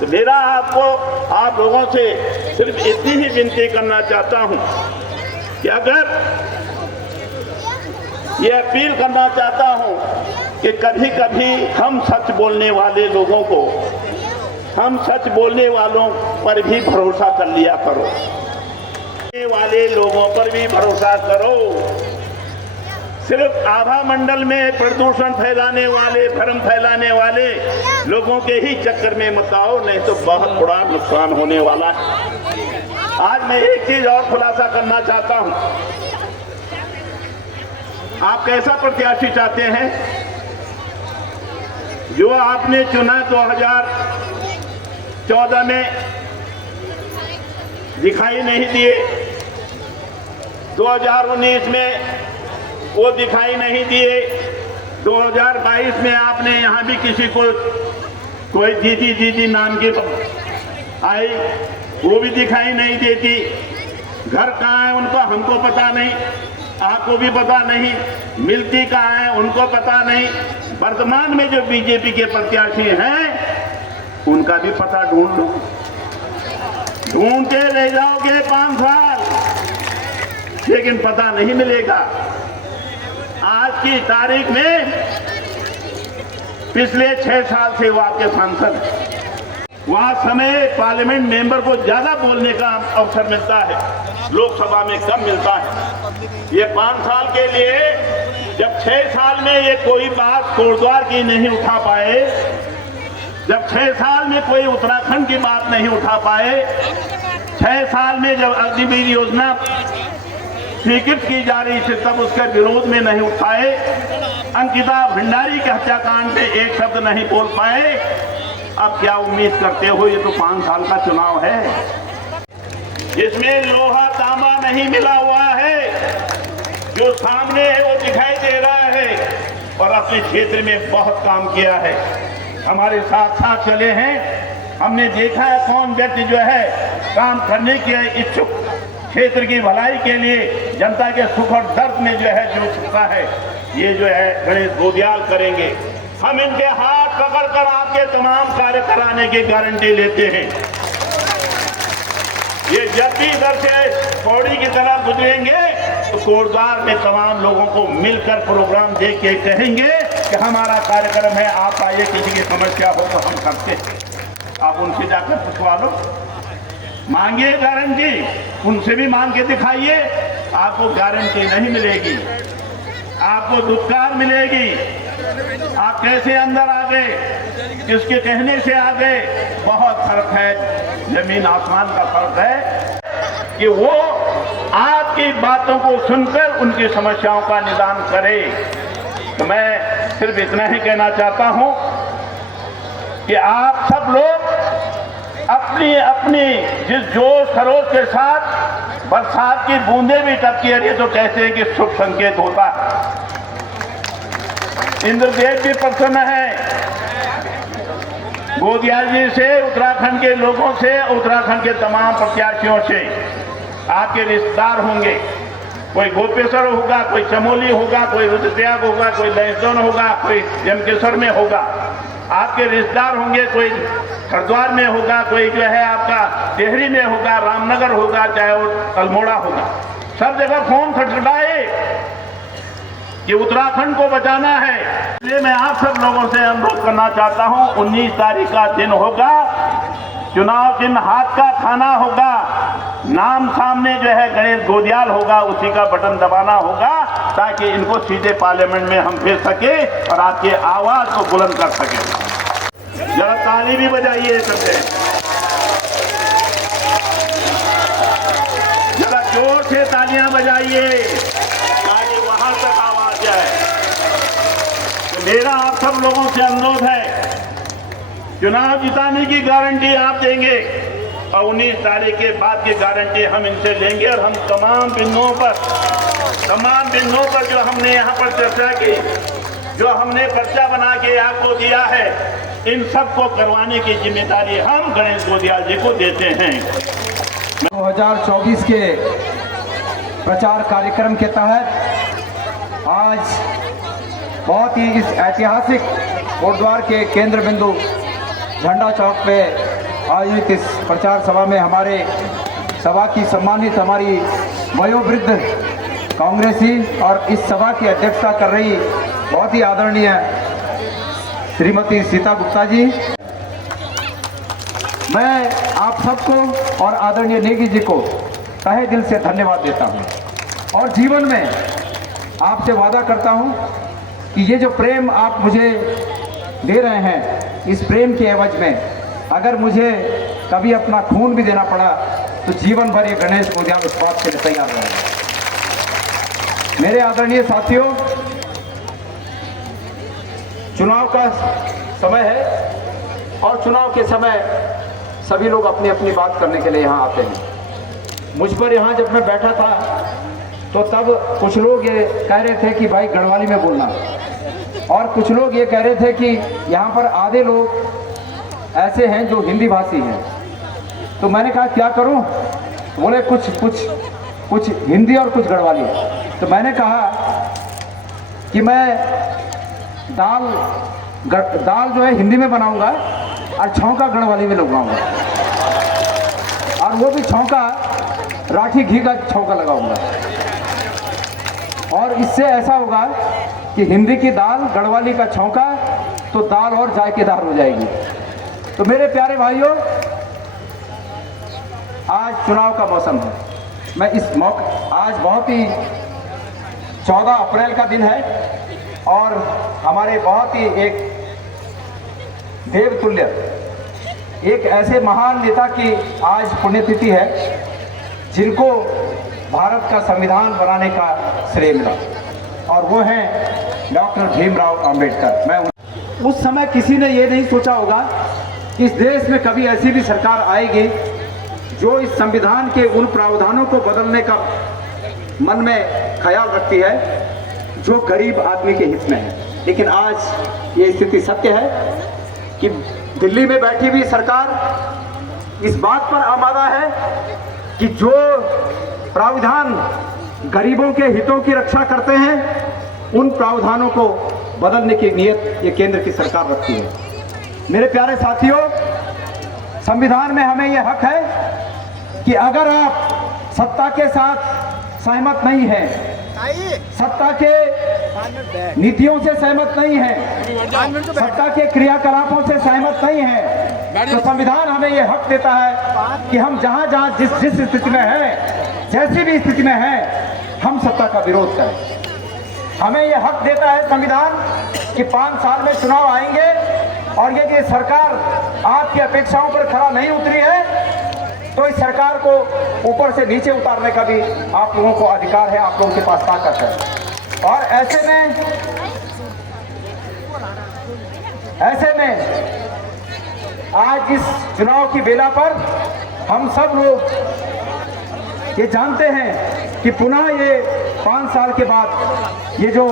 तो मेरा आपको, आप लोगों से सिर्फ इतनी ही विनती करना चाहता हूं कि अगर ये अपील करना चाहता हूं कि कभी कभी हम सच बोलने वाले लोगों को, हम सच बोलने वालों पर भी भरोसा कर लिया करो, वाले लोगों पर भी भरोसा करो। सिर्फ आभा मंडल में प्रदूषण फैलाने वाले, भ्रम फैलाने वाले लोगों के ही चक्कर में मत आओ, नहीं तो बहुत बड़ा नुकसान होने वाला है। आज मैं एक चीज और खुलासा करना चाहता हूं, आप कैसा प्रत्याशी चाहते हैं? जो आपने चुना 2014 में दिखाई नहीं दिए, 2019 में वो दिखाई नहीं दिए, 2022 में आपने यहाँ भी किसी को कोई दीदी नाम की आई, वो भी दिखाई नहीं देती। घर कहाँ है उनका हमको पता नहीं, आपको भी पता नहीं, मिलती कहाँ है उनको पता नहीं। वर्तमान में जो बीजेपी के प्रत्याशी हैं उनका भी पता ढूंढ लो, ढूंढते रह जाओगे 5 साल, लेकिन पता नहीं मिलेगा। आज की तारीख में पिछले 6 साल से वो आपके सांसद हैं, वहाँ समय पार्लियामेंट मेंबर को ज्यादा बोलने का अवसर मिलता है, लोकसभा में कम मिलता है। ये 5 साल के लिए, जब 6 साल में ये कोई बात कोटद्वार की नहीं उठा पाए, जब 6 साल में कोई उत्तराखंड की बात नहीं उठा पाए, 6 साल में जब अग्निवीर योजना स्वीकृत की जा रही थी तब उसके विरोध में नहीं उठाए, अंकिता भंडारी के हत्याकांड पे एक शब्द नहीं बोल पाए। अब क्या उम्मीद करते हो? ये तो 5 साल का चुनाव है, इसमें लोहा तांबा नहीं मिला हुआ है। जो सामने है वो दिखाई दे रहा है और अपने क्षेत्र में बहुत काम किया है, हमारे साथ साथ चले हैं। हमने देखा है कौन व्यक्ति जो है काम करने के इच्छुक, क्षेत्र की भलाई के लिए, जनता के सुख और दर्द में जो है जुट चुका है, ये जो है गणेश गोदियाल करेंगे। हम इनके हाथ पकड़कर आपके तमाम कार्य कराने की गारंटी लेते हैं। ये जब भी इधर से पौड़ी की तरफ गुजरेंगे तो कोटद्वार में तमाम लोगों को मिलकर प्रोग्राम दे के कहेंगे कि हमारा कार्यक्रम है, आप आइए, किसी की समस्या हो तो हम करते हैं। आप उनसे जाकर पूछवा लो, मांगिए गारंटी, उनसे भी मांग के दिखाइए, आपको गारंटी नहीं मिलेगी, आपको दुत्कार मिलेगी। आप कैसे अंदर आ गए, किसके कहने से आ गए, बहुत फर्क है, जमीन आसमान का फर्क है कि वो आपकी बातों को सुनकर उनकी समस्याओं का निदान करे। तो मैं सिर्फ इतना ही कहना चाहता हूं कि आप सब लोग अपनी अपनी जिस जोश खरोश के साथ बरसात की बूंदें भी टपकी रही है तो कहते हैं कि शुभ संकेत होता है। इंद्रदेव भी प्रसन्न है, गोदियाल जी से, उत्तराखंड के लोगों से, उत्तराखंड के तमाम प्रत्याशियों से। आपके रिश्तेदार होंगे, कोई गोपेश्वर होगा, कोई चमोली होगा, कोई रुद्रप्रयाग होगा, कोई लहसुन होगा, कोई जमकेश्वर में होगा, आपके रिश्तेदार होंगे, कोई हरिद्वार में होगा, कोई जो है आपका टिहरी में होगा, रामनगर होगा, चाहे वो अल्मोड़ा होगा, सब जगह फोन खटखटाए कि उत्तराखंड को बचाना है। इसलिए मैं आप सब लोगों से अनुरोध करना चाहता हूं, 19 तारीख का दिन होगा, चुनाव दिन हाथ का खाना होगा, नाम सामने जो है गणेश गोदियाल होगा, उसी का बटन दबाना होगा ताकि इनको सीधे पार्लियामेंट में हम भेज सके और आपकी आवाज को बुलंद कर सके। जरा ताली भी बजाइए सबसे, जरा जोर से तालियां बजाइए ताकि वहां तक आवाज जाए। तो मेरा आप सब लोगों से अनुरोध है, चुनाव जिताने की गारंटी आप देंगे और 19 तारीख के बाद की गारंटी हम इनसे लेंगे और हम तमाम बिंदुओं पर जो हमने यहाँ पर चर्चा की, जो हमने पर्चा बना के आपको दिया है, इन सब को करवाने की जिम्मेदारी हम गणेश गोदियाल जी को देते हैं। 2024 के प्रचार कार्यक्रम के तहत आज बहुत ही इस ऐतिहासिक कोटद्वार के केंद्र बिंदु झंडा चौक पे आयोजित इस प्रचार सभा में हमारे सभा की सम्मानित हमारी वयोवृद्ध कांग्रेसी और इस सभा की अध्यक्षता कर रही बहुत ही आदरणीय श्रीमती सीता गुप्ता जी, मैं आप सबको और आदरणीय नेगी जी को तहे दिल से धन्यवाद देता हूं और जीवन में आपसे वादा करता हूं कि ये जो प्रेम आप मुझे दे रहे हैं, इस प्रेम के एवज में अगर मुझे कभी अपना खून भी देना पड़ा तो जीवन भर ये गणेश गोदियाल उस बात के लिए तैयार रहेगा। मेरे आदरणीय साथियों, चुनाव का समय है और चुनाव के समय सभी लोग अपनी अपनी बात करने के लिए यहाँ आते हैं। मुझ पर यहाँ जब मैं बैठा था तो तब कुछ लोग ये कह रहे थे कि भाई गढ़वाली में बोलना, और कुछ लोग ये कह रहे थे कि यहाँ पर आधे लोग ऐसे हैं जो हिंदी भाषी हैं। तो मैंने कहा क्या करूँ, बोले कुछ हिंदी और कुछ गढ़वाली। तो मैंने कहा कि मैं दाल जो है हिंदी में बनाऊंगा और छौंका गढ़वाली में लगाऊंगा, और वो भी छौंका राठी घी का छौंका लगाऊंगा, और इससे ऐसा होगा कि हिंदी की दाल, गढ़वाली का छौंका, तो दाल और जायकेदार हो जाएगी। तो मेरे प्यारे भाइयों, आज चुनाव का मौसम है। मैं इस आज बहुत ही 14 अप्रैल का दिन है और हमारे बहुत ही एक देवतुल्य, एक ऐसे महान नेता की आज पुण्यतिथि है जिनको भारत का संविधान बनाने का श्रेय मिला, और वो हैं डॉक्टर भीमराव अंबेडकर। मैं उस समय किसी ने ये नहीं सोचा होगा कि इस देश में कभी ऐसी भी सरकार आएगी जो इस संविधान के उन प्रावधानों को बदलने का मन में ख्याल रखती है जो गरीब आदमी के हित में है। लेकिन आज ये स्थिति सत्य है कि दिल्ली में बैठी हुई सरकार इस बात पर आमादा है कि जो प्रावधान गरीबों के हितों की रक्षा करते हैं उन प्रावधानों को बदलने की नीयत ये केंद्र की सरकार रखती है। मेरे प्यारे साथियों, संविधान में हमें यह हक है कि अगर आप सत्ता के साथ सहमत नहीं हैं, सत्ता के नीतियों से सहमत नहीं है, सत्ता के क्रियाकलापों से सहमत नहीं है, तो संविधान हमें यह हक देता है कि हम जहां जहां जिस स्थिति में है, जैसी भी स्थिति में है, हम सत्ता का विरोध करें। हमें यह हक देता है संविधान कि 5 साल में चुनाव आएंगे और यदि सरकार आपकी अपेक्षाओं पर खरा नहीं उतरी है तो इस सरकार को ऊपर से नीचे उतारने का भी आप लोगों को अधिकार है, आप लोगों के पास ताकत है। और ऐसे में आज इस चुनाव की बेला पर हम सब लोग ये जानते हैं कि पुनः ये 5 साल के बाद ये जो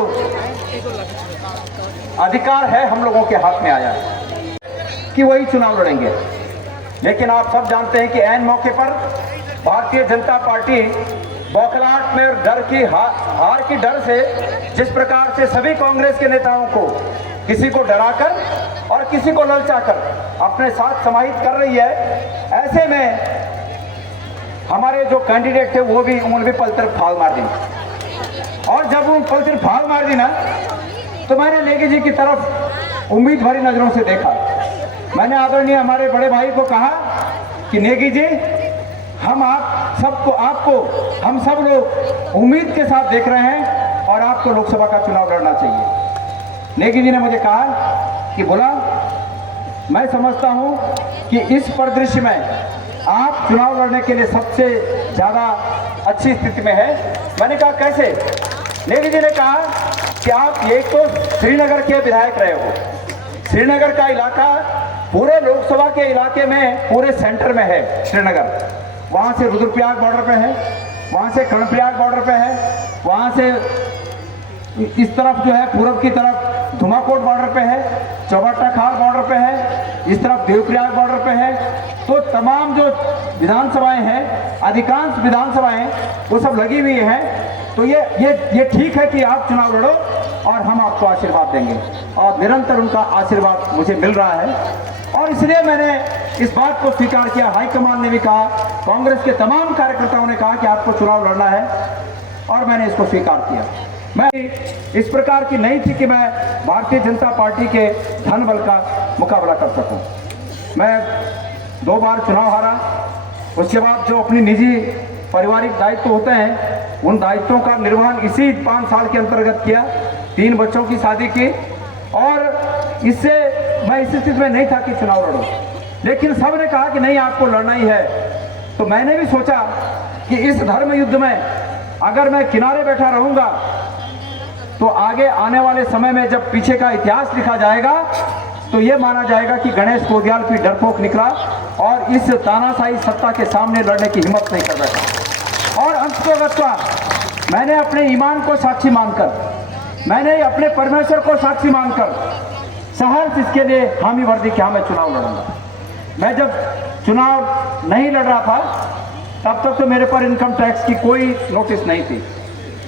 अधिकार है हम लोगों के हाथ में आया है कि वही चुनाव लड़ेंगे। लेकिन आप सब जानते हैं कि ऐन मौके पर भारतीय जनता पार्टी बौखलाहट में और डर की हार की डर से जिस प्रकार से सभी कांग्रेस के नेताओं को किसी को डराकर और किसी को ललचाकर अपने साथ समाहित कर रही है, ऐसे में हमारे जो कैंडिडेट थे वो भी उन्होंने भी पलतर फाल मार दी। और जब वो पलतर फाल मार दी ना तो मैंने नेगी जी की तरफ उम्मीद भरी नजरों से देखा। मैंने आदरणीय हमारे बड़े भाई को कहा कि नेगी जी, हम सब लोग उम्मीद के साथ देख रहे हैं और आपको लोकसभा का चुनाव लड़ना चाहिए। नेगी जी ने मुझे कहा कि बोला, मैं समझता हूं कि इस परिदृश्य में आप चुनाव लड़ने के लिए सबसे ज़्यादा अच्छी स्थिति में है। मैंने कहा कैसे? नेगी जी ने कहा कि आप एक तो श्रीनगर के विधायक रहे हो, श्रीनगर का इलाका पूरे लोकसभा के इलाके में पूरे सेंटर में है श्रीनगर। वहाँ से रुद्रप्रयाग बॉर्डर पे है, वहाँ से कर्णप्रयाग बॉर्डर पे है, वहाँ से इस तरफ जो है पूरब की तरफ धुमाकोट बॉर्डर पे है, चौबट्टा खाल बॉर्डर पे है, इस तरफ देवप्रयाग बॉर्डर पे है। तो तमाम जो विधानसभाएं हैं, अधिकांश विधानसभाएं वो सब लगी हुई हैं। तो ये ठीक है कि आप चुनाव लड़ो और हम आपको आशीर्वाद देंगे, और निरंतर उनका आशीर्वाद मुझे मिल रहा है। और इसलिए मैंने इस बात को स्वीकार किया। हाईकमान ने भी कहा, कांग्रेस के तमाम कार्यकर्ताओं ने कहा कि आपको चुनाव लड़ना है, और मैंने इसको स्वीकार किया। मैं इस प्रकार की नहीं थी कि मैं भारतीय जनता पार्टी के धन बल का मुकाबला कर सकूं। मैं 2 बार चुनाव हारा, उसके बाद जो अपनी निजी पारिवारिक दायित्व होते हैं उन दायित्वों का निर्वहन इसी 5 साल के अंतर्गत किया। 3 बच्चों की शादी की, और इससे मैं इस स्थिति में नहीं था कि चुनाव लड़ूं। लेकिन सब ने कहा कि नहीं, आपको लड़ना ही है। तो मैंने भी सोचा कि इस धर्म युद्ध में अगर मैं किनारे बैठा रहूंगा तो आगे आने वाले समय में जब पीछे का इतिहास लिखा जाएगा तो ये माना जाएगा कि गणेश गोदियाल भी डरपोक निकला और इस तानाशाही सत्ता के सामने लड़ने की हिम्मत नहीं कर बैठा। और अंततः मैंने अपने ईमान को साक्षी मानकर, मैंने अपने परमेश्वर को साक्षी मानकर सहर्ष इसके लिए हामी वर्दी कि हाँ, मैं चुनाव लड़ूंगा। मैं जब चुनाव नहीं लड़ रहा था तब तक तो मेरे पर इनकम टैक्स की कोई नोटिस नहीं थी।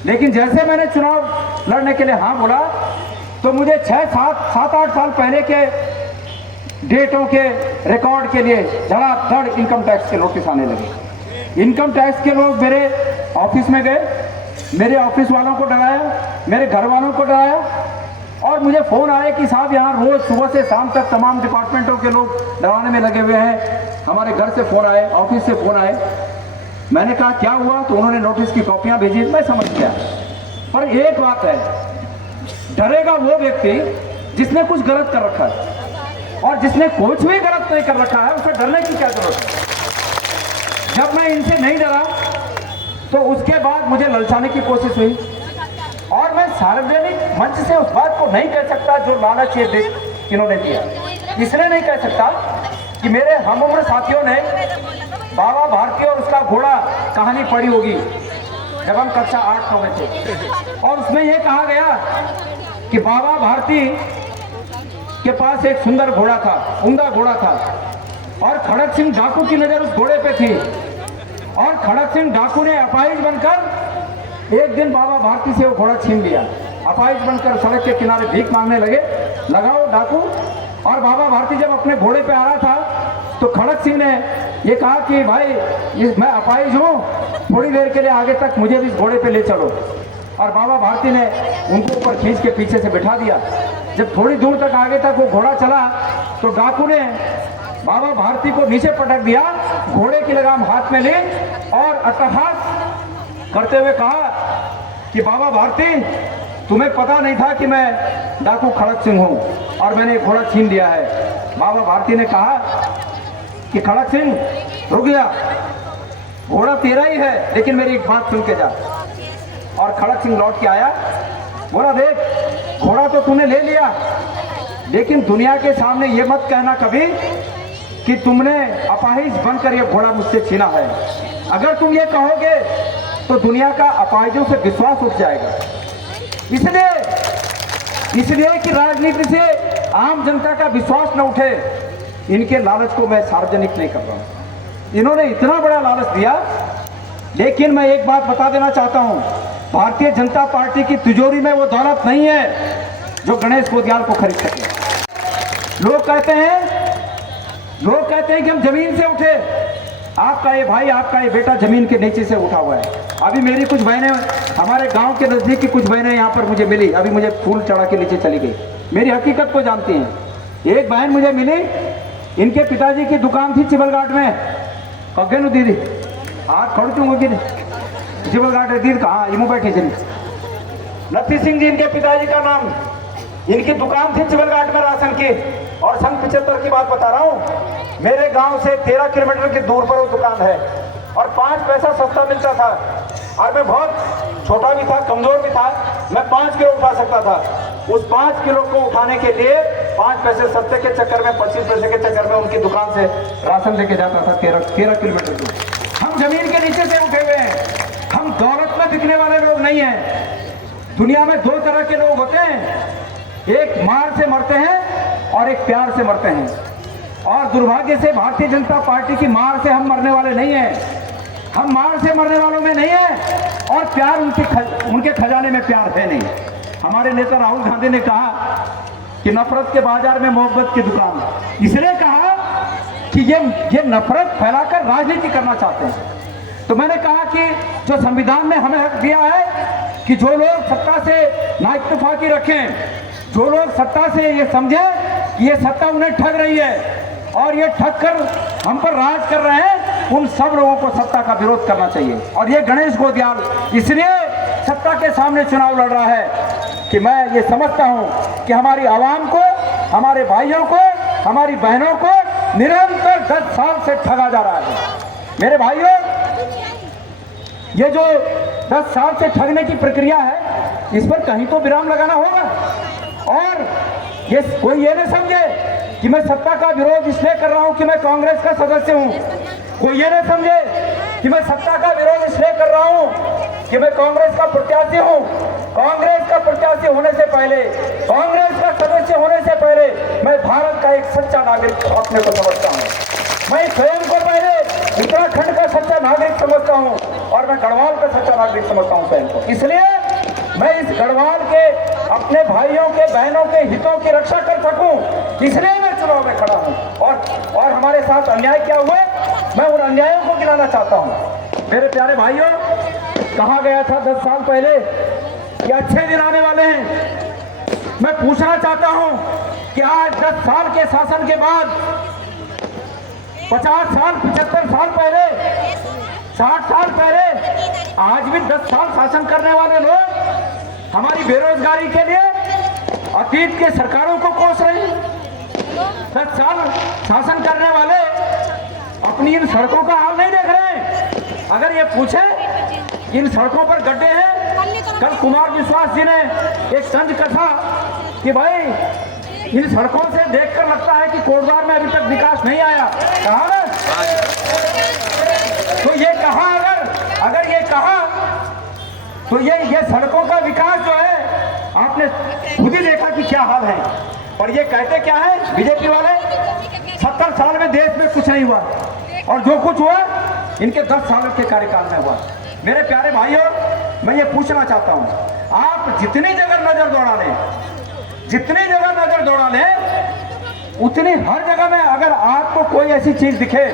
लेकिन जैसे मैंने चुनाव लड़ने के लिए हाँ बोला तो मुझे 6-7-8 साल पहले के डेटों के रिकॉर्ड के लिए धड़ाधड़ इनकम टैक्स के नोटिस आने लगे। इनकम टैक्स के लोग मेरे ऑफिस में गए, मेरे ऑफिस वालों को डराया, मेरे घर वालों को डराया, और मुझे फ़ोन आए कि साहब यहाँ रोज़ सुबह से शाम तक तमाम डिपार्टमेंटों के लोग डराने में लगे हुए हैं। हमारे घर से फ़ोन आए, ऑफिस से फ़ोन आए। मैंने कहा क्या हुआ? तो उन्होंने नोटिस की कॉपियाँ भेजी। मैं समझ गया, पर एक बात है, डरेगा वो व्यक्ति जिसने कुछ गलत कर रखा है, और जिसने कुछ भी गलत नहीं कर रखा है उसे डरने की क्या जरूरत है। जब मैं इनसे नहीं डरा तो उसके बाद मुझे ललचाने की कोशिश हुई, और मैं सार्वजनिक मंच से उस बात को नहीं कह सकता जो लालच ये इन्होंने दिया। इसलिए नहीं कह सकता कि मेरे हम उम्र साथियों ने बाबा भारती और उसका घोड़ा कहानी पढ़ी होगी जब हम कक्षा 8-9 में थे, और उसमें यह कहा गया कि बाबा भारती के पास एक सुंदर घोड़ा था, उम्दा घोड़ा था, और खड़क सिंह डाकू की नजर उस घोड़े पे थी। और खड़क सिंह डाकू ने अपाहिज बनकर एक दिन बाबा भारती से वो घोड़ा छीन लिया। अपाहिज बनकर सड़क के किनारे भीख मांगने लगा वो डाकू। और बाबा भारती जब अपने घोड़े पे आ रहा था तो खड़क सिंह ने ये कहा कि भाई मैं अपाहिज हूँ, थोड़ी देर के लिए आगे तक मुझे भी इस घोड़े पे ले चलो। और बाबा भारती ने उनको ऊपर खींच के पीछे से बिठा दिया। जब थोड़ी दूर तक आगे तक वो घोड़ा चला तो डाकू ने बाबा भारती को नीचे पटक दिया, घोड़े की लगाम हाथ में ली और अट्टहास करते हुए कहा कि बाबा भारती, तुम्हें पता नहीं था कि मैं डाकू खड़क सिंह हूँ और मैंने घोड़ा छीन लिया है। बाबा भारती ने कहा कि खड़क सिंह रुक जा, घोड़ा तेरा ही है, लेकिन मेरी एक बात सुन के जा। और खड़क सिंह लौट के आया, बोला देख घोड़ा तो तूने ले लिया, लेकिन दुनिया के सामने ये मत कहना कभी कि तुमने अपाहिज बनकर ये घोड़ा मुझसे छीना है। अगर तुम ये कहोगे तो दुनिया का अपाहिजों से विश्वास उठ जाएगा। इसलिए कि राजनीति से आम जनता का विश्वास न उठे, इनके लालच को मैं सार्वजनिक नहीं कर रहा हूं। इन्होंने इतना बड़ा लालच दिया। लेकिन मैं एक बात बता देना चाहता हूं, भारतीय जनता पार्टी की तिजोरी में वो दौलत नहीं है जो गणेश गोदियाल को खरीद सके। लोग कहते हैं कि हम जमीन से उठे। आपका ये भाई, आपका ये बेटा जमीन के नीचे से उठा हुआ है। अभी मेरी कुछ बहनें, हमारे गांव के नजदीक की कुछ बहनें यहाँ पर मुझे मिली, अभी मुझे फूल चढ़ा के नीचे चली गई। मेरी हकीकत को जानती हैं। एक बहन मुझे मिली, इनके पिताजी की दुकान थी चिबलघाट में। कगे नु दीदी हाथ खड़ चूंगा कि चिबलघाट है दीदी कहाँ इमो बैठे चली। नथी सिंह जी इनके पिताजी का नाम, इनकी दुकान थी चिबलघाट में राशन की। और सन 75 की बात बता रहा हूँ। मेरे गांव से 13 किलोमीटर की दूर पर वो दुकान है और 5 पैसा सस्ता मिलता था। और मैं बहुत छोटा भी था, कमजोर भी था, मैं 5 किलो उठा सकता था। उस 5 किलो को उठाने के लिए 5 पैसे सस्ते के चक्कर में, 25 पैसे के चक्कर में उनकी दुकान से राशन लेके जाता था 13 किलोमीटर दूर। हम जमीन के नीचे से उठे हुए हैं, हम दौलत में बिकने वाले लोग नहीं हैं। दुनिया में 2 तरह के लोग होते हैं, एक मार से मरते हैं और एक प्यार से मरते हैं। और दुर्भाग्य से भारतीय जनता पार्टी की मार से हम मरने वाले नहीं हैं। हम मार से मरने वालों में नहीं है और प्यार उनके खजाने में प्यार है नहीं। हमारे नेता राहुल गांधी ने कहा कि नफरत के बाजार में मोहब्बत की दुकान, इसलिए कहा कि ये नफरत फैलाकर राजनीति करना चाहते हैं। तो मैंने कहा कि जो संविधान ने हमें हक दिया है कि जो लोग सत्ता से नाइत्तेफाकी रखें, जो लोग सत्ता से ये समझे कि ये सत्ता उन्हें ठग रही है और ये ठग कर हम पर राज कर रहे हैं, उन सब लोगों को सत्ता का विरोध करना चाहिए। और ये गणेश गोदियाल इसलिए सत्ता के सामने चुनाव लड़ रहा है कि मैं ये समझता हूँ कि हमारी आवाम को, हमारे भाइयों को, हमारी बहनों को निरंतर 10 साल से ठगा जा रहा है। मेरे भाइयों, ये जो 10 साल से ठगने की प्रक्रिया है, इस पर कहीं तो विराम लगाना होगा। और ये कोई ये न समझे कि मैं सत्ता का विरोध इसलिए कर रहा हूं कि मैं कांग्रेस का सदस्य हूं। कोई ये न समझे कि मैं सत्ता का विरोध इसलिए कर रहा हूं कि मैं कांग्रेस का प्रत्याशी हूं। कांग्रेस का प्रत्याशी होने से पहले, कांग्रेस का सदस्य होने से पहले मैं भारत का एक सच्चा नागरिक अपने को समझता हूं। मैं स्वयं को पहले उत्तराखंड का सच्चा नागरिक समझता हूं और मैं गढ़वाल का सच्चा नागरिक समझता हूं स्वयं को। इसलिए मैं इस गढ़वाल के अपने भाइयों के, बहनों के हितों की रक्षा कर सकूं, इसलिए मैं चुनाव में खड़ा हूं। और हमारे साथ अन्याय क्या हुए, मैं उन अन्यायों को गिनाना चाहता हूं। मेरे प्यारे भाइयों, कहा गया था 10 साल पहले कि अच्छे दिन आने वाले हैं। मैं पूछना चाहता हूं कि आज 10 साल के शासन के बाद 50 साल, 75 साल पहले, 60 साल पहले, आज भी 10 साल शासन करने वाले लोग हमारी बेरोजगारी के लिए अतीत के सरकारों को कोस रहे हैं। 10 साल शासन करने वाले अपनी इन सड़कों का हाल नहीं देख रहे हैं। अगर ये पूछे इन सड़कों पर गड्ढे हैं, कल कुमार विश्वास जी ने एक तंज कथा कि भाई इन सड़कों से देखकर लगता है कि कोटद्वार में अभी तक विकास नहीं आया। कहा ना? तो ये कहा, अगर ये कहा तो ये सड़कों का विकास जो है आपने खुद ही देखा कि क्या हाल है। पर ये कहते क्या है बीजेपी वाले, 70 साल में देश में कुछ नहीं हुआ और जो कुछ हुआ इनके 10 साल के कार्यकाल में हुआ। मेरे प्यारे भाइयों, मैं ये पूछना चाहता हूँ, आप जितनी जगह नजर दौड़ा लें, जितनी जगह नजर दौड़ा लें, उतनी हर जगह में अगर आपको कोई ऐसी चीज दिखे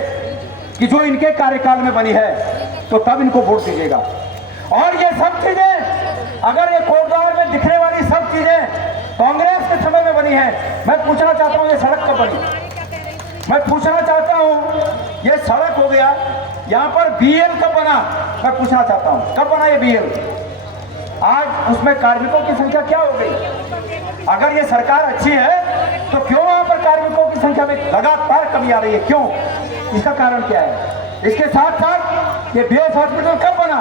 कि जो इनके कार्यकाल में बनी है तो तब इनको वोट दीजिएगा। और ये सब चीजें, अगर ये कोटद्वार में दिखने वाली सब चीजें कांग्रेस के समय में बनी है, मैं पूछना चाहता हूँ ये सड़क कब बनी? मैं पूछना चाहता हूँ ये सड़क हो गया, यहाँ पर बीएल कब बना? मैं पूछना चाहता हूँ कब बना ये बीएल? आज उसमें कार्मिकों की संख्या क्या हो गई? अगर ये सरकार अच्छी है तो क्यों वहां पर कार्मिकों की संख्या में लगातार कमी आ रही है? क्यों? इसका कारण क्या है? इसके साथ साथ ये बीएस हॉस्पिटल कब बना?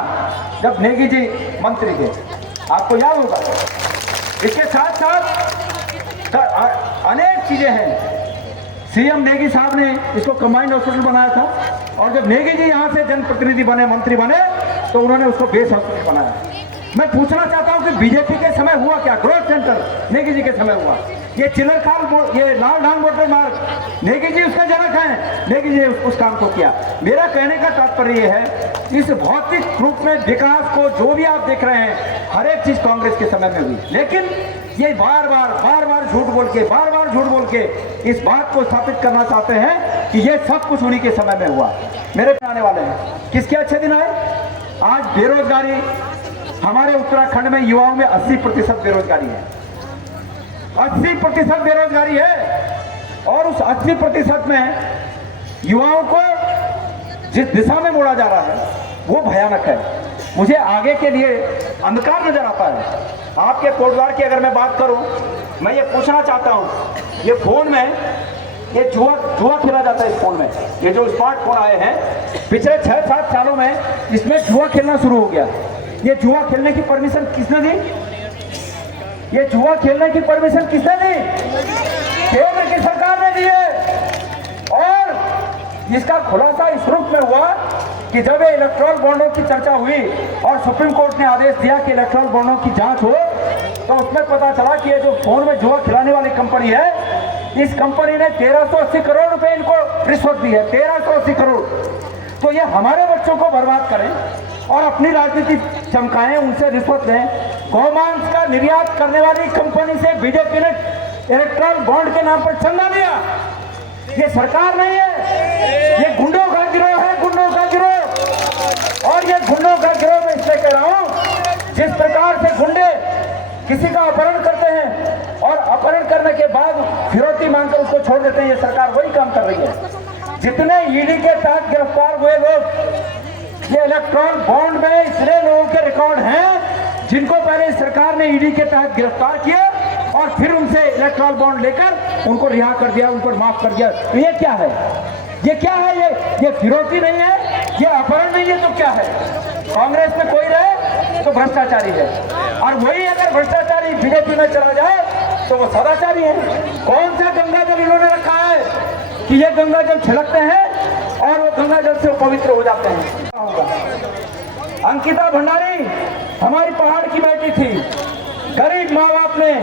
जब नेगी जी मंत्री थे, आपको याद होगा। इसके साथ साथ अनेक चीजें हैं। सीएम नेगी साहब ने इसको कंबाइंड हॉस्पिटल बनाया था और जब नेगी जी यहाँ से जनप्रतिनिधि बने, मंत्री बने, तो उन्होंने उसको बेस हॉस्पिटल बनाया। मैं पूछना चाहता हूँ कि बीजेपी के समय हुआ क्या? ग्रोथ सेंटर नेगी जी के समय हुआ। ये चिलरखाल, ये लाल ढांग मोटर मार्ग, नेगी जी उसका जनक है, नेगी जी उस काम को किया। मेरा कहने का तात्पर्य ये है, इस भौतिक रूप में विकास को जो भी आप देख रहे हैं, हर एक चीज कांग्रेस के समय में हुई, लेकिन ये बार बार झूठ बोल के इस बात को स्थापित करना चाहते हैं कि ये सब कुछ उन्हीं के समय में हुआ। मेरे आने वाले हैं, किसके अच्छे दिन आए? आज बेरोजगारी हमारे उत्तराखंड में युवाओं में 80% बेरोजगारी है, 80% बेरोजगारी है। और उस 80% में युवाओं को जिस दिशा में मोड़ा जा रहा है वो भयानक है। मुझे आगे के लिए अंधकार नजर आता है। आपके कोटद्वार की अगर मैं बात करूं, मैं ये पूछना चाहता हूं, ये फोन में ये जुआ खेला जाता है। इस फोन में ये जो स्मार्टफोन आए हैं, पिछले 6-7 सालों में इसमें जुआ खेलना शुरू हो गया। ये जुआ खेलने की परमिशन किसने दी? ये जुआ खेलने की परमिशन किसने दी? केंद्र की सरकार ने दी है। और इसका खुलासा इस रूप में हुआ कि जब ये इलेक्ट्रॉल बॉन्डों की चर्चा हुई और सुप्रीम कोर्ट ने आदेश दिया कि इलेक्ट्रॉल बॉन्डों की जांच हो, तो उसमें पता चला कि ये जो फोन में जुआ खिलाने वाली कंपनी है, इस कंपनी ने 1380 करोड़ रुपए इनको रिश्वत दी है। 1380 करोड़। तो ये हमारे बच्चों को बर्बाद करें और अपनी राजनीति चमकाएं, उनसे रिश्वत लें। गौमांस का निर्यात करने वाली कंपनी से बीजेपी ने इलेक्ट्रॉल बॉन्ड के नाम पर चंदा लिया। ये सरकार नहीं है, ये गुंडों का गिरोह है, गुंडों का गिरोह। और ये गुंडों का गिरोह मैं इसलिए कह रहा हूं, जिस प्रकार से गुंडे किसी का अपहरण करते हैं और अपहरण करने के बाद फिरौती मांगकर उसको छोड़ देते हैं, ये सरकार वही काम कर रही है। जितने ईडी के तहत गिरफ्तार हुए लोग, ये इलेक्ट्रॉल बॉन्ड में इतने लोगों के रिकॉर्ड हैं जिनको पहले सरकार ने ईडी के तहत गिरफ्तार किया और फिर उनसे इलेक्ट्रॉल बॉन्ड लेकर उनको रिहा कर दिया, उनको माफ कर दिया। तो ये क्या है? ये क्या है? ये फिरौती नहीं है, ये अपहरण नहीं है, तो क्या है? कांग्रेस में कोई रहे तो भ्रष्टाचारी है, और वही अगर भ्रष्टाचारी बीजेपी में चला जाए तो वो सदाचारी है। कौन सा गंगा जल इन्होंने रखा है कि ये गंगा जल छिड़कते हैं और वो गंगा जल से पवित्र हो जाते हैं? अंकिता भंडारी हमारी पहाड़ की बेटी थी। गरीब माँ बाप ने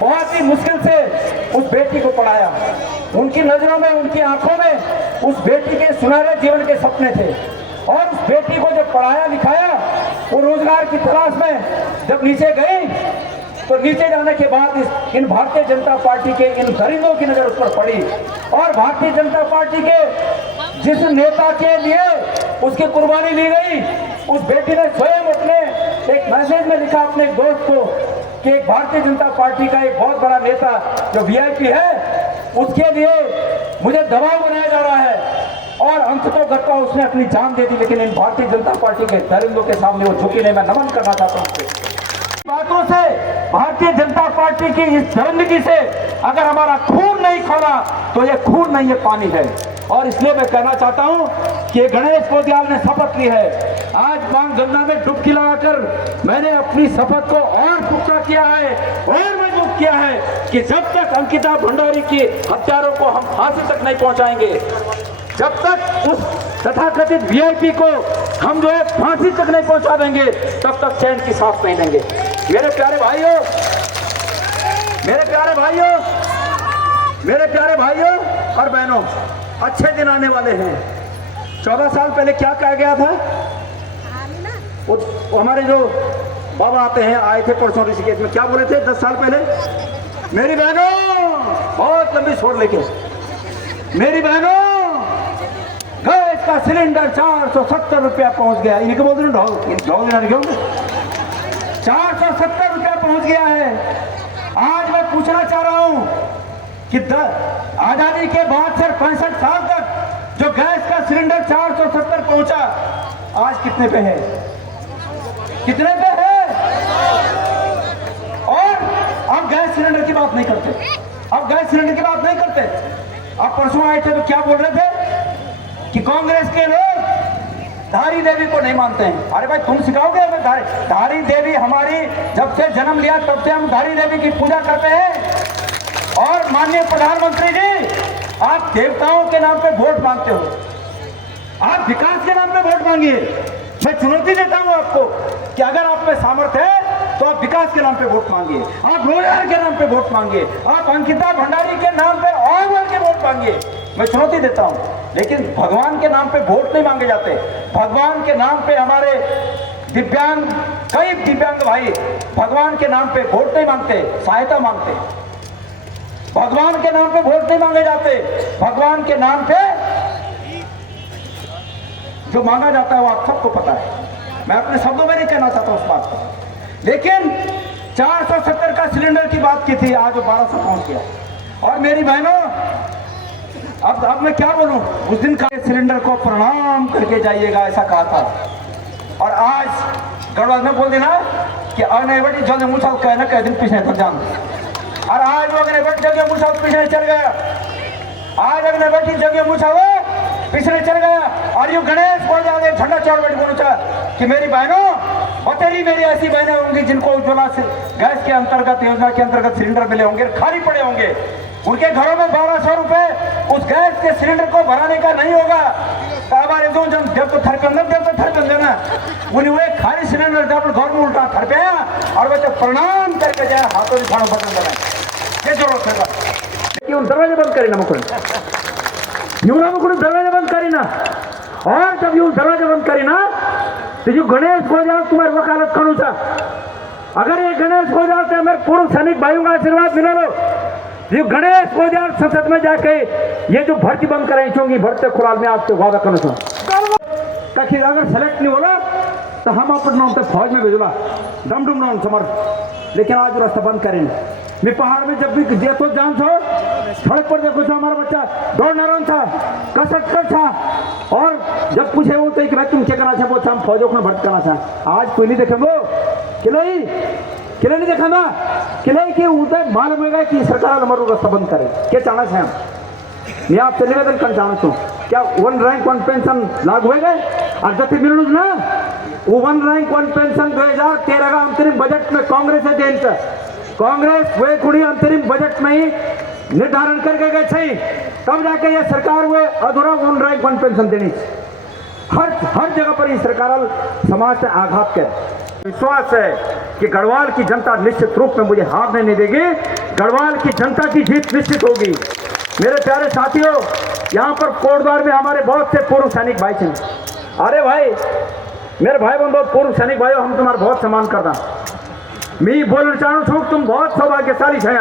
बहुत ही मुश्किल से उस बेटी को पढ़ाया। उनकी नजरों में, उनकी आंखों में उस बेटी के सुनहरे जीवन के सपने थे। और उस बेटी को जब पढ़ाया लिखाया, वो रोजगार की तलाश में जब नीचे गई, तो नीचे जाने के बाद इन भारतीय जनता पार्टी के इन दरिंदों की नजर उस पर पड़ी। और भारतीय जनता पार्टी के जिस नेता के लिए उसकी कुर्बानी ली गई, उस बेटी ने स्वयं अपने एक मैसेज में लिखा अपने एक दोस्त को कि एक भारतीय जनता पार्टी का एक बहुत बड़ा नेता जो वीआईपी है, उसके लिए मुझे दबाव बनाया जा रहा है। और अंततोगत्वा उसने अपनी जान दे दी, लेकिन इन भारतीय जनता पार्टी के दरिंदों के सामने वो झुकी नहीं। मैं नमन करना चाहता हूँ बातों से, भारतीय जनता पार्टी की इस दरिंदगी से अगर हमारा खून नहीं खोला तो ये खून नहीं, ये पानी है। और इसलिए मैं कहना चाहता हूं कि गणेश गोदियाल ने शपथ ली है। आज मां गंगा में डुबकी लगाकर मैंने अपनी शपथ को और पुख्ता किया है और मजबूत किया है कि जब तक अंकिता भंडारी की हत्यारों को हम फांसी तक नहीं पहुंचाएंगे, जब तक उस तथाकथित वीआईपी को हम जो है फांसी तक नहीं पहुंचा देंगे, तब तक चैन की सांस नहीं लेंगे। मेरे प्यारे भाइयों, मेरे भाइयों, मेरे प्यारे भाइयों और बहनों, अच्छे दिन आने वाले हैं। 14 साल पहले क्या कहा गया था? वो हमारे जो बाबा आते हैं, आए थे परसों ऋषिकेश में, क्या बोले थे 10 साल पहले? मेरी बहनों, बहुत लंबी छोड़ लेके, मेरी बहनों, गैस का सिलेंडर 470 रुपया पहुंच गया। इनके बोल रहे ढोल 470 रुपया पहुंच गया है। आज मैं पूछना चाह रहा हूं कि आजादी के बाद से 65 साल तक जो गैस का सिलेंडर 470 पहुंचा, आज कितने पे है? कितने पे है? और अब गैस सिलेंडर की बात नहीं करते, अब गैस सिलेंडर की बात नहीं करते। अब परसों आए थे तो क्या बोल रहे थे कि कांग्रेस के लोग धारी देवी को नहीं मानते हैं। अरे भाई, तुम सिखाओगे हमें? धारी देवी हमारी जब से जन्म लिया तब से हम धारी देवी की पूजा करते हैं। और माननीय प्रधानमंत्री जी, आप देवताओं के नाम पे वोट मांगते हो, आप विकास के नाम पे वोट मांगिए। मैं चुनौती देता हूं आपको कि अगर आप में सामर्थ्य है तो आप विकास के नाम पे वोट मांगिए, आप रोजगार के नाम पे वोट मांगिए, आप अंकिता भंडारी के नाम पे और बढ़ के वोट मांगिए। मैं चुनौती देता हूं। लेकिन भगवान के नाम पे वोट नहीं मांगे जाते। भगवान के नाम पे हमारे दिव्यांग, कई दिव्यांग भाई भगवान के नाम पे वोट नहीं मांगते, सहायता मांगते। भगवान के नाम पे वोट नहीं मांगे जाते। भगवान के नाम पे जो मांगा जाता है वो आप सबको पता है। मैं अपने शब्दों में नहीं कहना चाहता उस बात को। लेकिन 470 का सिलेंडर की बात की थी, आज वो 1200 पहुंच गया। और मेरी बहनों, अब मैं क्या बोलूं, उस दिन का सिलेंडर को प्रणाम करके जाइएगा ऐसा कहा था। और आज गढ़वाल में बोल देना कि अग्निवटी जो मुछा कहना कह दिन पीछे तो जान। और आज वो अग्निवटी जगह मुछा पीछे चल गया। आज अग्निवटी जगह मुछा वो पिछले चल गया। और यू गणेश बोल जाते ठंडा चौड़ बैठ बोलूँ कि मेरी बहनों, और तेरी मेरी ऐसी बहनें होंगी जिनको उज्ज्वला गैस के अंतर्गत, योजना के अंतर्गत सिलेंडर मिले होंगे, खाली पड़े होंगे। उनके घरों में 1200 रुपए उस गैस के सिलेंडर को भराने का नहीं होगा। हमारे दो जन जब तो थरपन देना उन्हें वो खाली सिलेंडर जब घर में उल्टा थर पे और वैसे प्रणाम करके जाए, हाथों दिखाना बदल बनाए। ये जरूरत है कि दरवाजे बंद करें ना मुकुल, यूं ना मुकुल दरवाजे बंद करी ना। और जब यूं दरवाजे बंद करी ना तो यू गणेश हो जाओ, तुम्हारी वकालत करूँ था। अगर ये गणेश हो जाओ तो मेरे पूर्व सैनिक भाइयों का आशीर्वाद मिला लो। ये गणेश हो जाए संसद में जाके ये जो भर्ती बंद कराई चूंगी, भर्ती खुराल में आपसे वादा करो था ताकि अगर सेलेक्ट नहीं होला तो हम अपने नाम पे फौज में भेजला डमडुम नाम समर। लेकिन आज रास्ता बंद करें। मैं पहाड़ में जब भी जे तो जान छो, सड़क पर देखो तो हमारा बच्चा दौड़ना रहा था, कसरत कर था। और जब पूछे वो तो कि भाई तुम क्या करना चाहे, वो हम फौजों को भर्ती करना चाहे। आज कोई नहीं देखेंगे किले नहीं देखा ना, किले के उधर मालूम होगा कि सरकार हमारा रास्ता बंद करे। क्या चाहना है हम? मैं आपसे निवेदन कर चाहना छू, क्या 1 रैंक 1 पेंशन लागू हो गए? और जब मिलू ना वो 1 रैंक 1 पेंशन 2013 का अंतरिम बजट में कांग्रेस है देन से कांग्रेस वे कुड़ी अंतरिम बजट में ही निर्धारण करके गए थे। तब जाके ये सरकार वो अधूरा 1 रैंक 1 पेंशन देनी। हर जगह पर ये सरकार समाज से आघात करे। विश्वास है कि गढ़वाल की जनता निश्चित रूप में मुझे हारने नहीं देगी। गढ़वाल की जनता की जीत निश्चित होगी। मेरे प्यारे साथियों, यहाँ पर कोटद्वार में हमारे बहुत से पूर्व सैनिक भाई थे। अरे भाई, मेरे भाई बंधु, पूर्व सैनिक भाइयों, हम तुम्हारा बहुत सम्मान करना। मैं बोलना चाहूँ छू, तुम बहुत सौभाग्यशाली छे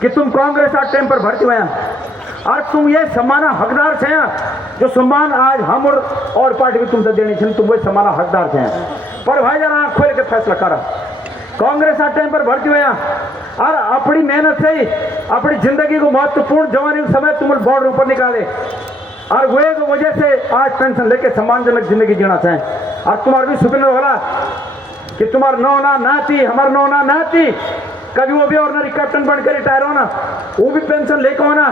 कि तुम कांग्रेस आ टाइम पर भर्ती हुए और तुम ये सम्माना हकदार छे जो सम्मान आज हम और पार्टी भी तुमसे देनी चाहिए। तुम वो सम्माना हकदार छे। पर भाई जरा आँख खोल के फैसला करा। कांग्रेस आ टाइम पर भर्ती हुए और अपनी मेहनत से ही अपनी जिंदगी को महत्वपूर्ण जवानी के समय तुम बॉर्डर ऊपर निकाले और वे वजह से आज पेंशन लेके सम्मानजनक जिंदगी जीना चाहें। और तुम्हारा भी सुपना होला कि तुम्हारा नौना नाती, हमारा नौना नाती कभी वो भी ऑर्डनरी कैप्टन बनकर रिटायर होना, वो भी पेंशन लेकर होना।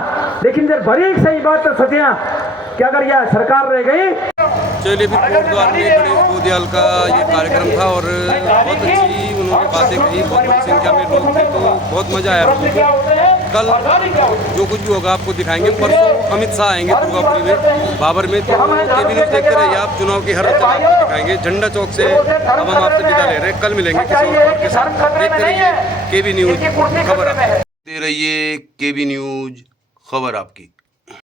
लेकिन जब बड़ी सही बात तो सतिया कि अगर यह सरकार रह गई। चलिए, फिर कोटद्वार में गणेश गोदियाल का ये कार्यक्रम था और बहुत अच्छी उन्होंने बातें कही, बहुत बड़ी संख्या में लोग थे, तो बहुत मजा आया लोगों को। कल जो कुछ भी होगा आपको दिखाएंगे। परसों अमित शाह आएंगे दुर्गापुरी में, बाबर में, तो केबी न्यूज़ देखते रहिए आप। चुनाव की हर चल आपको दिखाएंगे। झंडा चौक से अब हम आपसे विदा ले रहे हैं। कल मिलेंगे किसी और के साथ। देखते रहिए केबी न्यूज़ खबर। देखते रहिए केबी न्यूज, खबर आपकी।